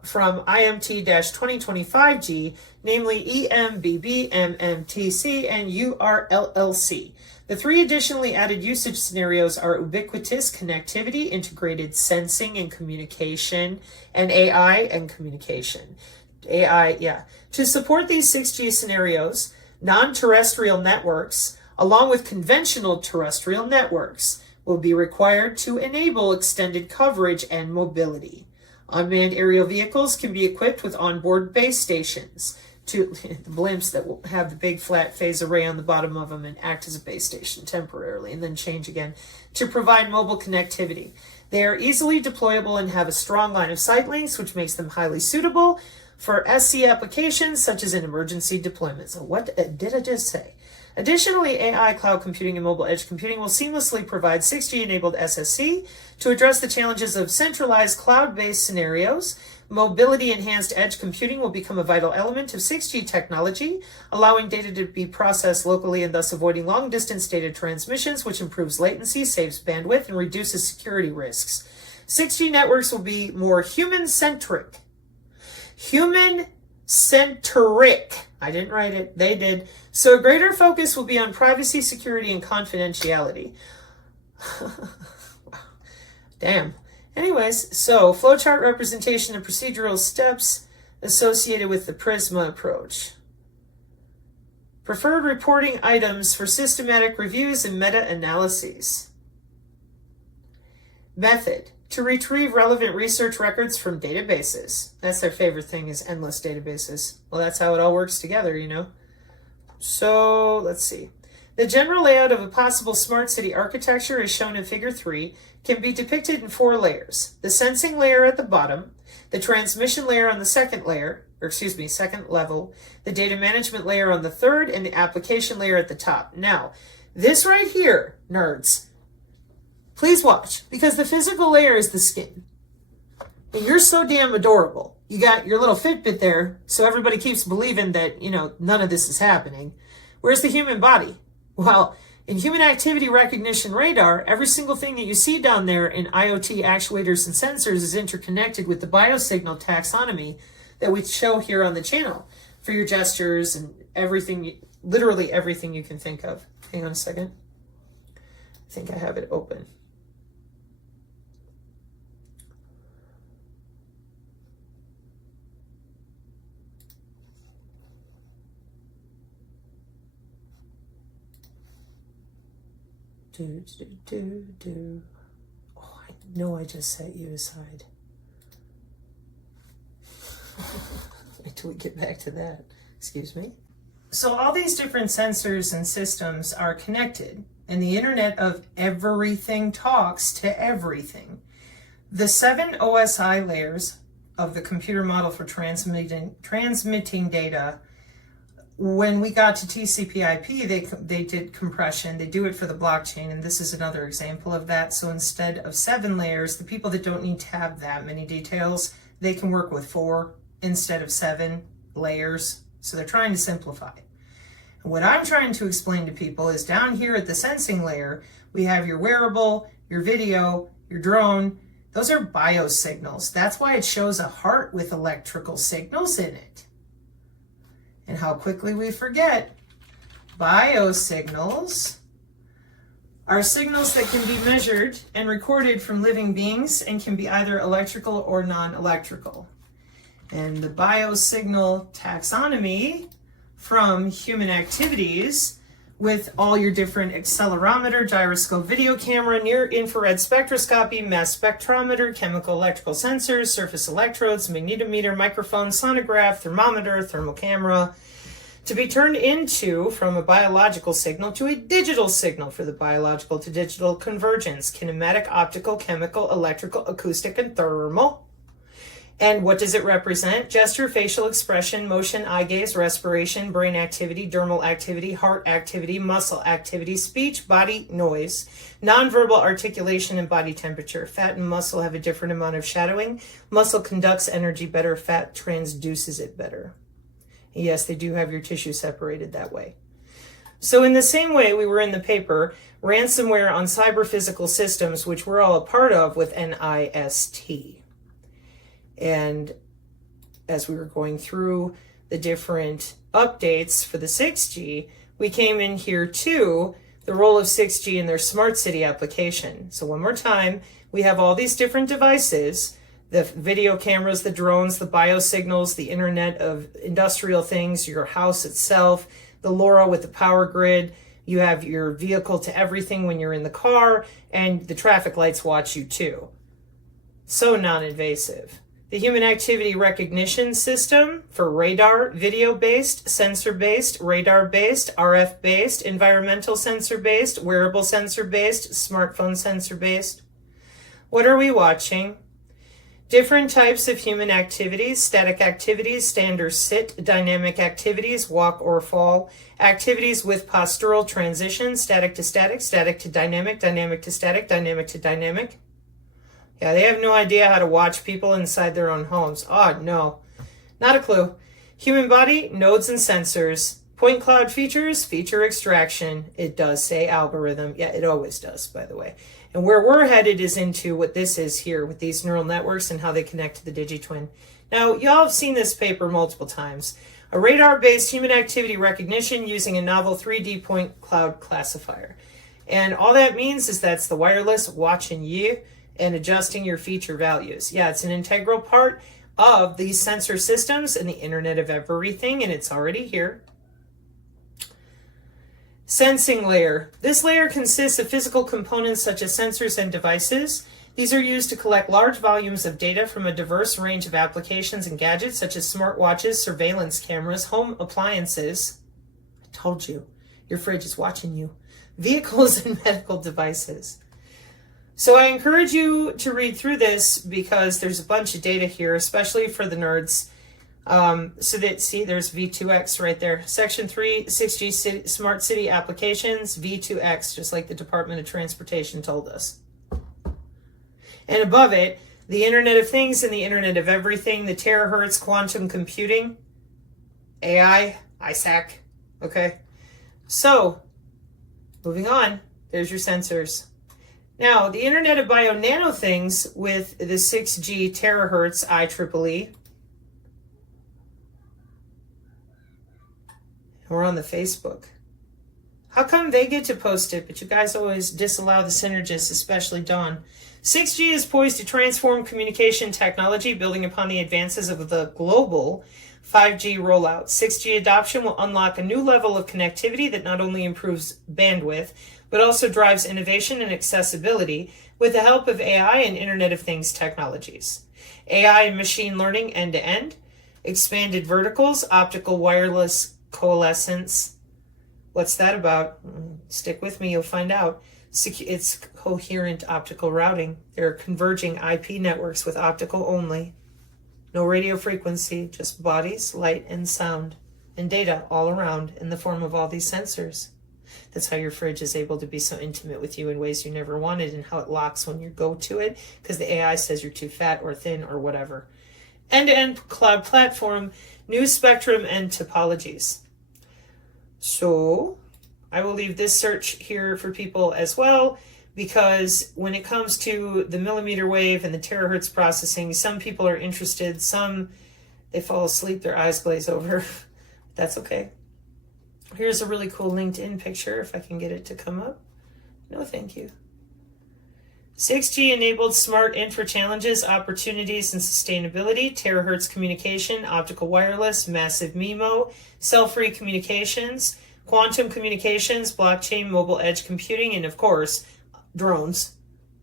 from IMT-2025G, namely EMBB, MMTC, and URLLC. The 3 additionally added usage scenarios are ubiquitous connectivity, integrated sensing and communication, and AI and communication. To support these 6G scenarios, non-terrestrial networks, along with conventional terrestrial networks, will be required to enable extended coverage and mobility. Unmanned aerial vehicles can be equipped with onboard base stations, the blimps that will have the big flat phase array on the bottom of them and act as a base station temporarily and then change again to provide mobile connectivity. They are easily deployable and have a strong line of sight links, which makes them highly suitable for SC applications such as an emergency deployment. So what did I just say? Additionally, AI, cloud computing, and mobile edge computing will seamlessly provide 6G-enabled SSC to address the challenges of centralized cloud-based scenarios. Mobility-enhanced edge computing will become a vital element of 6G technology, allowing data to be processed locally and thus avoiding long-distance data transmissions, which improves latency, saves bandwidth, and reduces security risks. 6G networks will be more human-centric. Human-centric. I didn't write it. They did. So a greater focus will be on privacy, security, and confidentiality. Damn. Anyways, so flowchart representation of procedural steps associated with the PRISMA approach. Preferred reporting items for systematic reviews and meta-analyses. Method. To retrieve relevant research records from databases. That's their favorite thing, is endless databases. Well, that's how it all works together, you know. So, let's see. The general layout of a possible smart city architecture, as shown in Figure 3, can be depicted in 4 layers. The sensing layer at the bottom, the transmission layer on the second level, the data management layer on the third, and the application layer at the top. Now, this right here, nerds, please watch, because the physical layer is the skin. And you're so damn adorable. You got your little Fitbit there, so everybody keeps believing that, none of this is happening. Where's the human body? Well, in human activity recognition radar, every single thing that you see down there in IoT actuators and sensors is interconnected with the biosignal taxonomy that we show here on the channel for your gestures and everything, literally everything you can think of. Hang on a second. I think I have it open. Oh, I know I just set you aside. Wait till we get back to that. Excuse me. So all these different sensors and systems are connected, and the Internet of Everything talks to everything. The 7 OSI layers of the computer model for transmitting data, when we got to TCP/IP, they did compression. They do it for the blockchain, and this is another example of that. So instead of 7 layers, the people that don't need to have that many details, they can work with 4 instead of 7 layers. So they're trying to simplify. And what I'm trying to explain to people is down here at the sensing layer, we have your wearable, your video, your drone. Those are biosignals. That's why it shows a heart with electrical signals in it. And how quickly we forget, biosignals are signals that can be measured and recorded from living beings and can be either electrical or non-electrical. And the biosignal taxonomy from human activities with all your different accelerometer, gyroscope, video camera, near-infrared spectroscopy, mass spectrometer, chemical electrical sensors, surface electrodes, magnetometer, microphone, sonograph, thermometer, thermal camera, to be turned into, from a biological signal to a digital signal for the biological to digital convergence, kinematic, optical, chemical, electrical, acoustic, and thermal. And what does it represent? Gesture, facial expression, motion, eye gaze, respiration, brain activity, dermal activity, heart activity, muscle activity, speech, body, noise, nonverbal articulation, and body temperature. Fat and muscle have a different amount of shadowing. Muscle conducts energy better. Fat transduces it better. Yes, they do have your tissue separated that way. So in the same way we were in the paper, ransomware on cyber physical systems, which we're all a part of with NIST. And as we were going through the different updates for the 6G, we came in here to the role of 6G in their smart city application. So one more time, we have all these different devices, the video cameras, the drones, the biosignals, the Internet of industrial things, your house itself, the LoRa with the power grid. You have your vehicle to everything when you're in the car, and the traffic lights watch you too. So non-invasive. The human activity recognition system for radar, video-based, sensor-based, radar-based, RF-based, environmental sensor-based, wearable sensor-based, smartphone sensor-based. What are we watching? Different types of human activities: static activities, stand or sit, dynamic activities, walk or fall, activities with postural transition, static to static, static to dynamic, dynamic to static, dynamic to dynamic. Yeah, they have no idea how to watch people inside their own homes. Oh, no. Not a clue. Human body, nodes and sensors. Point cloud features, feature extraction. It does say algorithm. Yeah, it always does, by the way. And where we're headed is into what this is here with these neural networks and how they connect to the digitwin. Now, y'all have seen this paper multiple times. A radar-based human activity recognition using a novel 3D point cloud classifier. And all that means is that's the wireless watching you and adjusting your feature values. Yeah, it's an integral part of these sensor systems and the Internet of Everything, and it's already here. Sensing layer. This layer consists of physical components such as sensors and devices. These are used to collect large volumes of data from a diverse range of applications and gadgets such as smartwatches, surveillance cameras, home appliances. I told you, Your fridge is watching you. Vehicles and medical devices. So I encourage you to read through this because there's a bunch of data here, especially for the nerds. So that, see, there's V2X right there. Section 3, 6G Smart City Applications, V2X, just like the Department of Transportation told us. And above it, the Internet of Things and the Internet of Everything, the terahertz quantum computing, AI, ISAC, okay? So, moving on, there's your sensors. Now, the Internet of Bio-Nano Things with the 6G terahertz IEEE. We're on the Facebook. How come they get to post it, but you guys always disallow the synergists, especially Dawn? 6G is poised to transform communication technology, building upon the advances of the global 5G rollout. 6G adoption will unlock a new level of connectivity that not only improves bandwidth, but also drives innovation and accessibility with the help of AI and Internet of Things technologies. AI and machine learning end-to-end, expanded verticals, optical wireless coalescence. What's that about? Stick with me, you'll find out. It's coherent optical routing. There are converging IP networks with optical only. No radio frequency, just bodies, light, and sound, and data all around in the form of all these sensors. That's how your fridge is able to be so intimate with you in ways you never wanted, and how it locks when you go to it because the AI says you're too fat or thin or whatever. End-to-end cloud platform, new spectrum and topologies. So I will leave this search here for people as well, because when it comes to the millimeter wave and the terahertz processing, some people are interested, some they fall asleep, their eyes glaze over. That's okay. Here's a really cool LinkedIn picture, if I can get it to come up. No, thank you. 6G enabled smart infra challenges, opportunities, and sustainability, terahertz communication, optical wireless, massive MIMO, cell-free communications, quantum communications, blockchain, mobile edge computing, and of course, drones,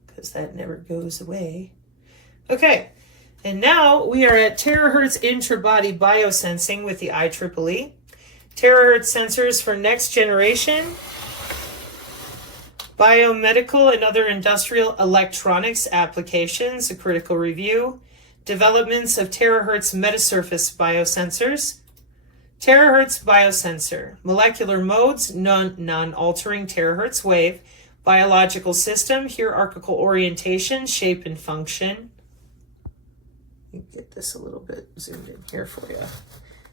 because that never goes away. Okay, and now we are at terahertz intra-body biosensing with the IEEE. Terahertz sensors for next generation biomedical and other industrial electronics applications, a critical review. Developments of terahertz metasurface biosensors. Terahertz biosensor, molecular modes, non-altering terahertz wave, biological system, hierarchical orientation, shape and function. Let me get this a little bit zoomed in here for you.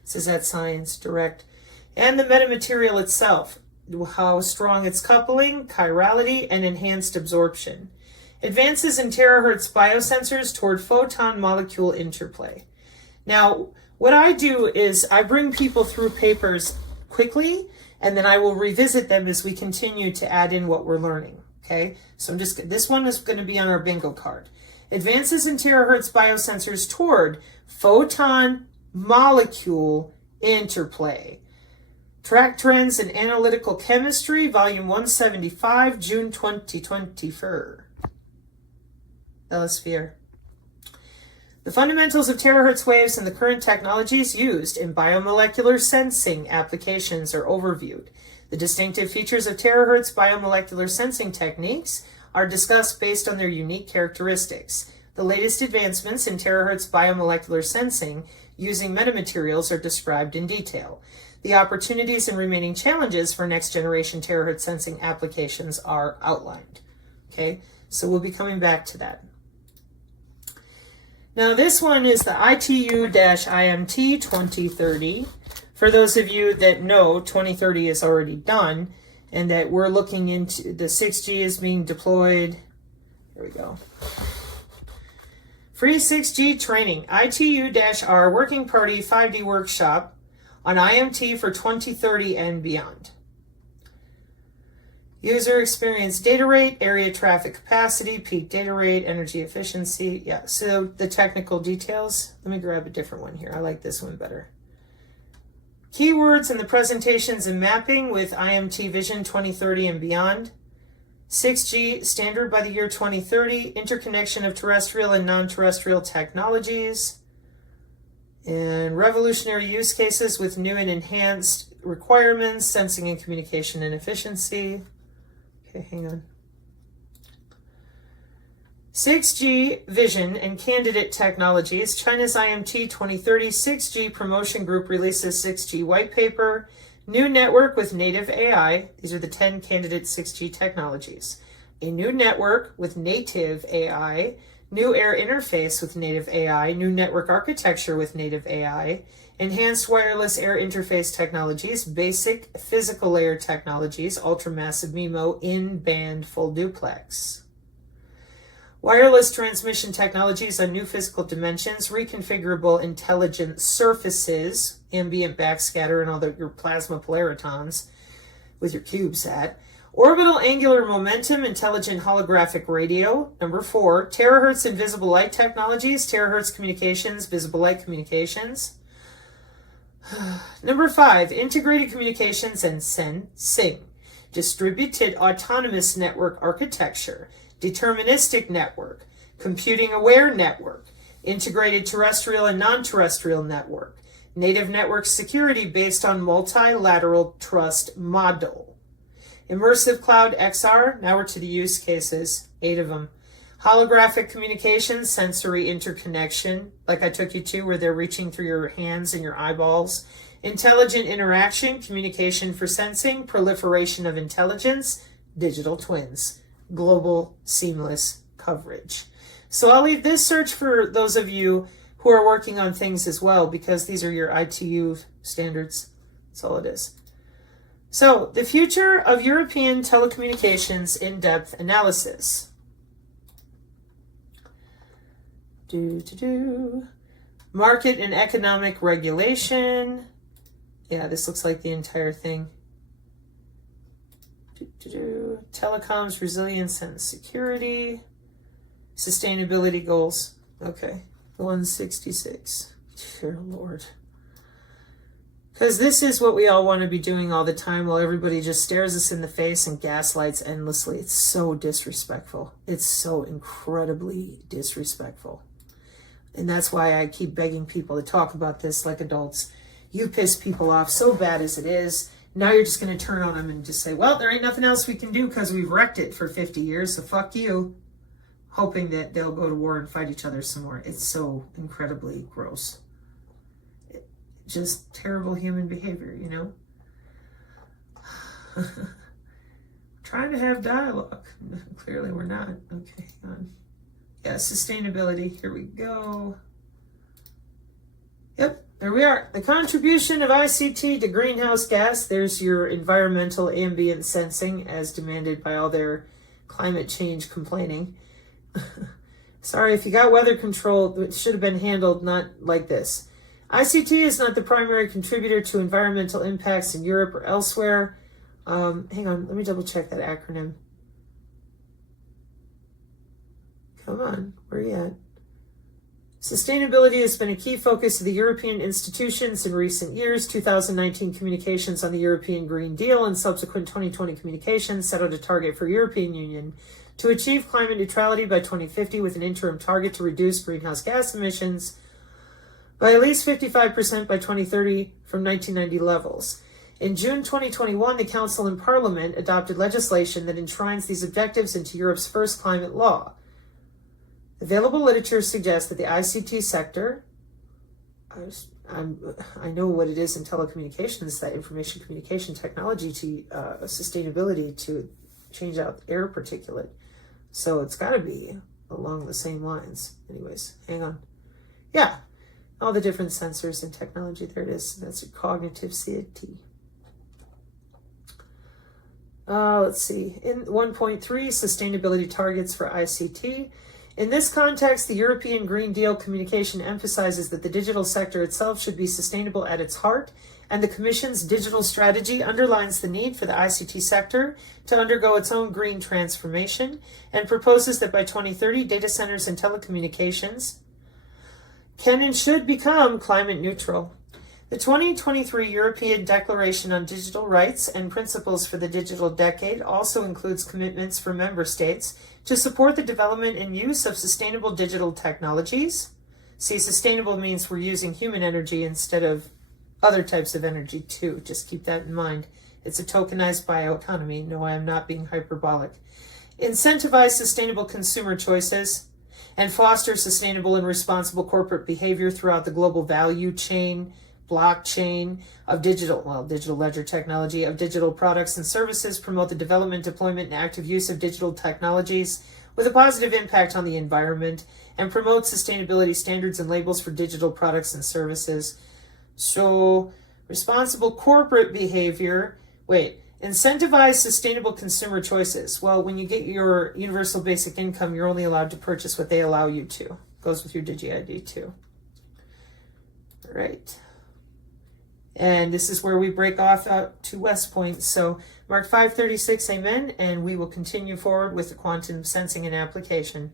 This is at Science Direct. And the metamaterial itself, how strong its coupling, chirality, and enhanced absorption. Advances in terahertz biosensors toward photon-molecule interplay. Now, what I do is I bring people through papers quickly, and then I will revisit them as we continue to add in what we're learning, okay? So this one is going to be on our bingo card. Advances in terahertz biosensors toward photon-molecule interplay. Track Trends in Analytical Chemistry, Volume 175, June 2024. Elsevier. The fundamentals of terahertz waves and the current technologies used in biomolecular sensing applications are overviewed. The distinctive features of terahertz biomolecular sensing techniques are discussed based on their unique characteristics. The latest advancements in terahertz biomolecular sensing using metamaterials are described in detail. The opportunities and remaining challenges for next generation terahertz sensing applications are outlined. Okay, so we'll be coming back to that. Now this one is the ITU-IMT 2030. For those of you that know, 2030 is already done, and that we're looking into the 6G is being deployed. There we go. Free 6G training, ITU-R Working Party 5D Workshop on IMT for 2030 and beyond. User experience data rate, area traffic capacity, peak data rate, energy efficiency. Yeah, so the technical details. Let me grab a different one here. I like this one better. Keywords in the presentations and mapping with IMT Vision 2030 and beyond. 6G standard by the year 2030, interconnection of terrestrial and non-terrestrial technologies. And revolutionary use cases with new and enhanced requirements, sensing and communication and efficiency. Okay, hang on. 6G vision and candidate technologies. China's IMT 2030 6G promotion group releases 6G white paper. New network with native AI. These are the 10 candidate 6G technologies. A new network with native AI. New air interface with native AI. New network architecture with native AI. Enhanced wireless air interface technologies. Basic physical layer technologies. Ultramassive MIMO in-band full duplex. Wireless transmission technologies on new physical dimensions, reconfigurable intelligent surfaces, ambient backscatter and all your plasma polaritons with your CubeSat. Orbital angular momentum, intelligent holographic radio. Number 4, terahertz and visible light technologies, terahertz communications, visible light communications. Number 5, integrated communications and sensing, distributed autonomous network architecture. Deterministic network, computing aware network, integrated terrestrial and non-terrestrial network, native network security based on multilateral trust model. Immersive cloud XR, now we're to the use cases, 8 of them. Holographic communication, sensory interconnection, like I took you to, where they're reaching through your hands and your eyeballs. Intelligent interaction, communication for sensing, proliferation of intelligence, digital twins. Global seamless coverage. So I'll leave this search for those of you who are working on things as well, because these are your ITU standards. That's all it is. So the future of European telecommunications in-depth analysis. Market and economic regulation. Yeah, this looks like the entire thing. Telecoms, resilience and security. Sustainability goals. Okay. 166. Dear Lord. Because this is what we all want to be doing all the time while everybody just stares us in the face and gaslights endlessly. It's so disrespectful. It's so incredibly disrespectful. And that's why I keep begging people to talk about this like adults. You piss people off so bad as it is. Now you're just going to turn on them and just say, well, there ain't nothing else we can do because we've wrecked it for 50 years, so fuck you. Hoping that they'll go to war and fight each other some more. It's so incredibly gross. Just terrible human behavior, you know? Trying to have dialogue. Clearly we're not. Okay, hang on. Yeah, sustainability. Here we go. Yep. There we are. The contribution of ICT to greenhouse gas. There's your environmental ambient sensing as demanded by all their climate change complaining. Sorry, if you got weather control, it should have been handled not like this. ICT is not the primary contributor to environmental impacts in Europe or elsewhere. Hang on, let me double check that acronym. Come on, where are you at? Sustainability has been a key focus of the European institutions in recent years. 2019 communications on the European Green Deal and subsequent 2020 communications set out a target for European Union to achieve climate neutrality by 2050 with an interim target to reduce greenhouse gas emissions by at least 55% by 2030 from 1990 levels. In June 2021, the Council and Parliament adopted legislation that enshrines these objectives into Europe's first climate law. Available literature suggests that the ICT sector, I know what it is in telecommunications, that information communication technology to sustainability to change out air particulate. So it's got to be along the same lines. Anyways, hang on. Yeah, all the different sensors and technology. There it is. That's your cognitive CT. Let's see. In 1.3, sustainability targets for ICT. In this context, the European Green Deal communication emphasizes that the digital sector itself should be sustainable at its heart, and the Commission's digital strategy underlines the need for the ICT sector to undergo its own green transformation and proposes that by 2030, data centers and telecommunications can and should become climate neutral. The 2023 European Declaration on Digital Rights and Principles for the Digital Decade also includes commitments for member states to support the development and use of sustainable digital technologies. See, sustainable means we're using human energy instead of other types of energy too. Just keep that in mind. It's a tokenized bioeconomy. No, I am not being hyperbolic. Incentivize sustainable consumer choices and foster sustainable and responsible corporate behavior throughout the global value chain, blockchain of digital ledger technology of digital products and services. Promote the development, deployment, and active use of digital technologies with a positive impact on the environment, and promote sustainability standards and labels for digital products and services. So, responsible corporate behavior. Incentivize sustainable consumer choices. Well, when you get your universal basic income, you're only allowed to purchase what they allow you to. Goes with your DigiID too. All right. And this is where we break off out to West Point. So mark 536, amen, and we will continue forward with the quantum sensing and application.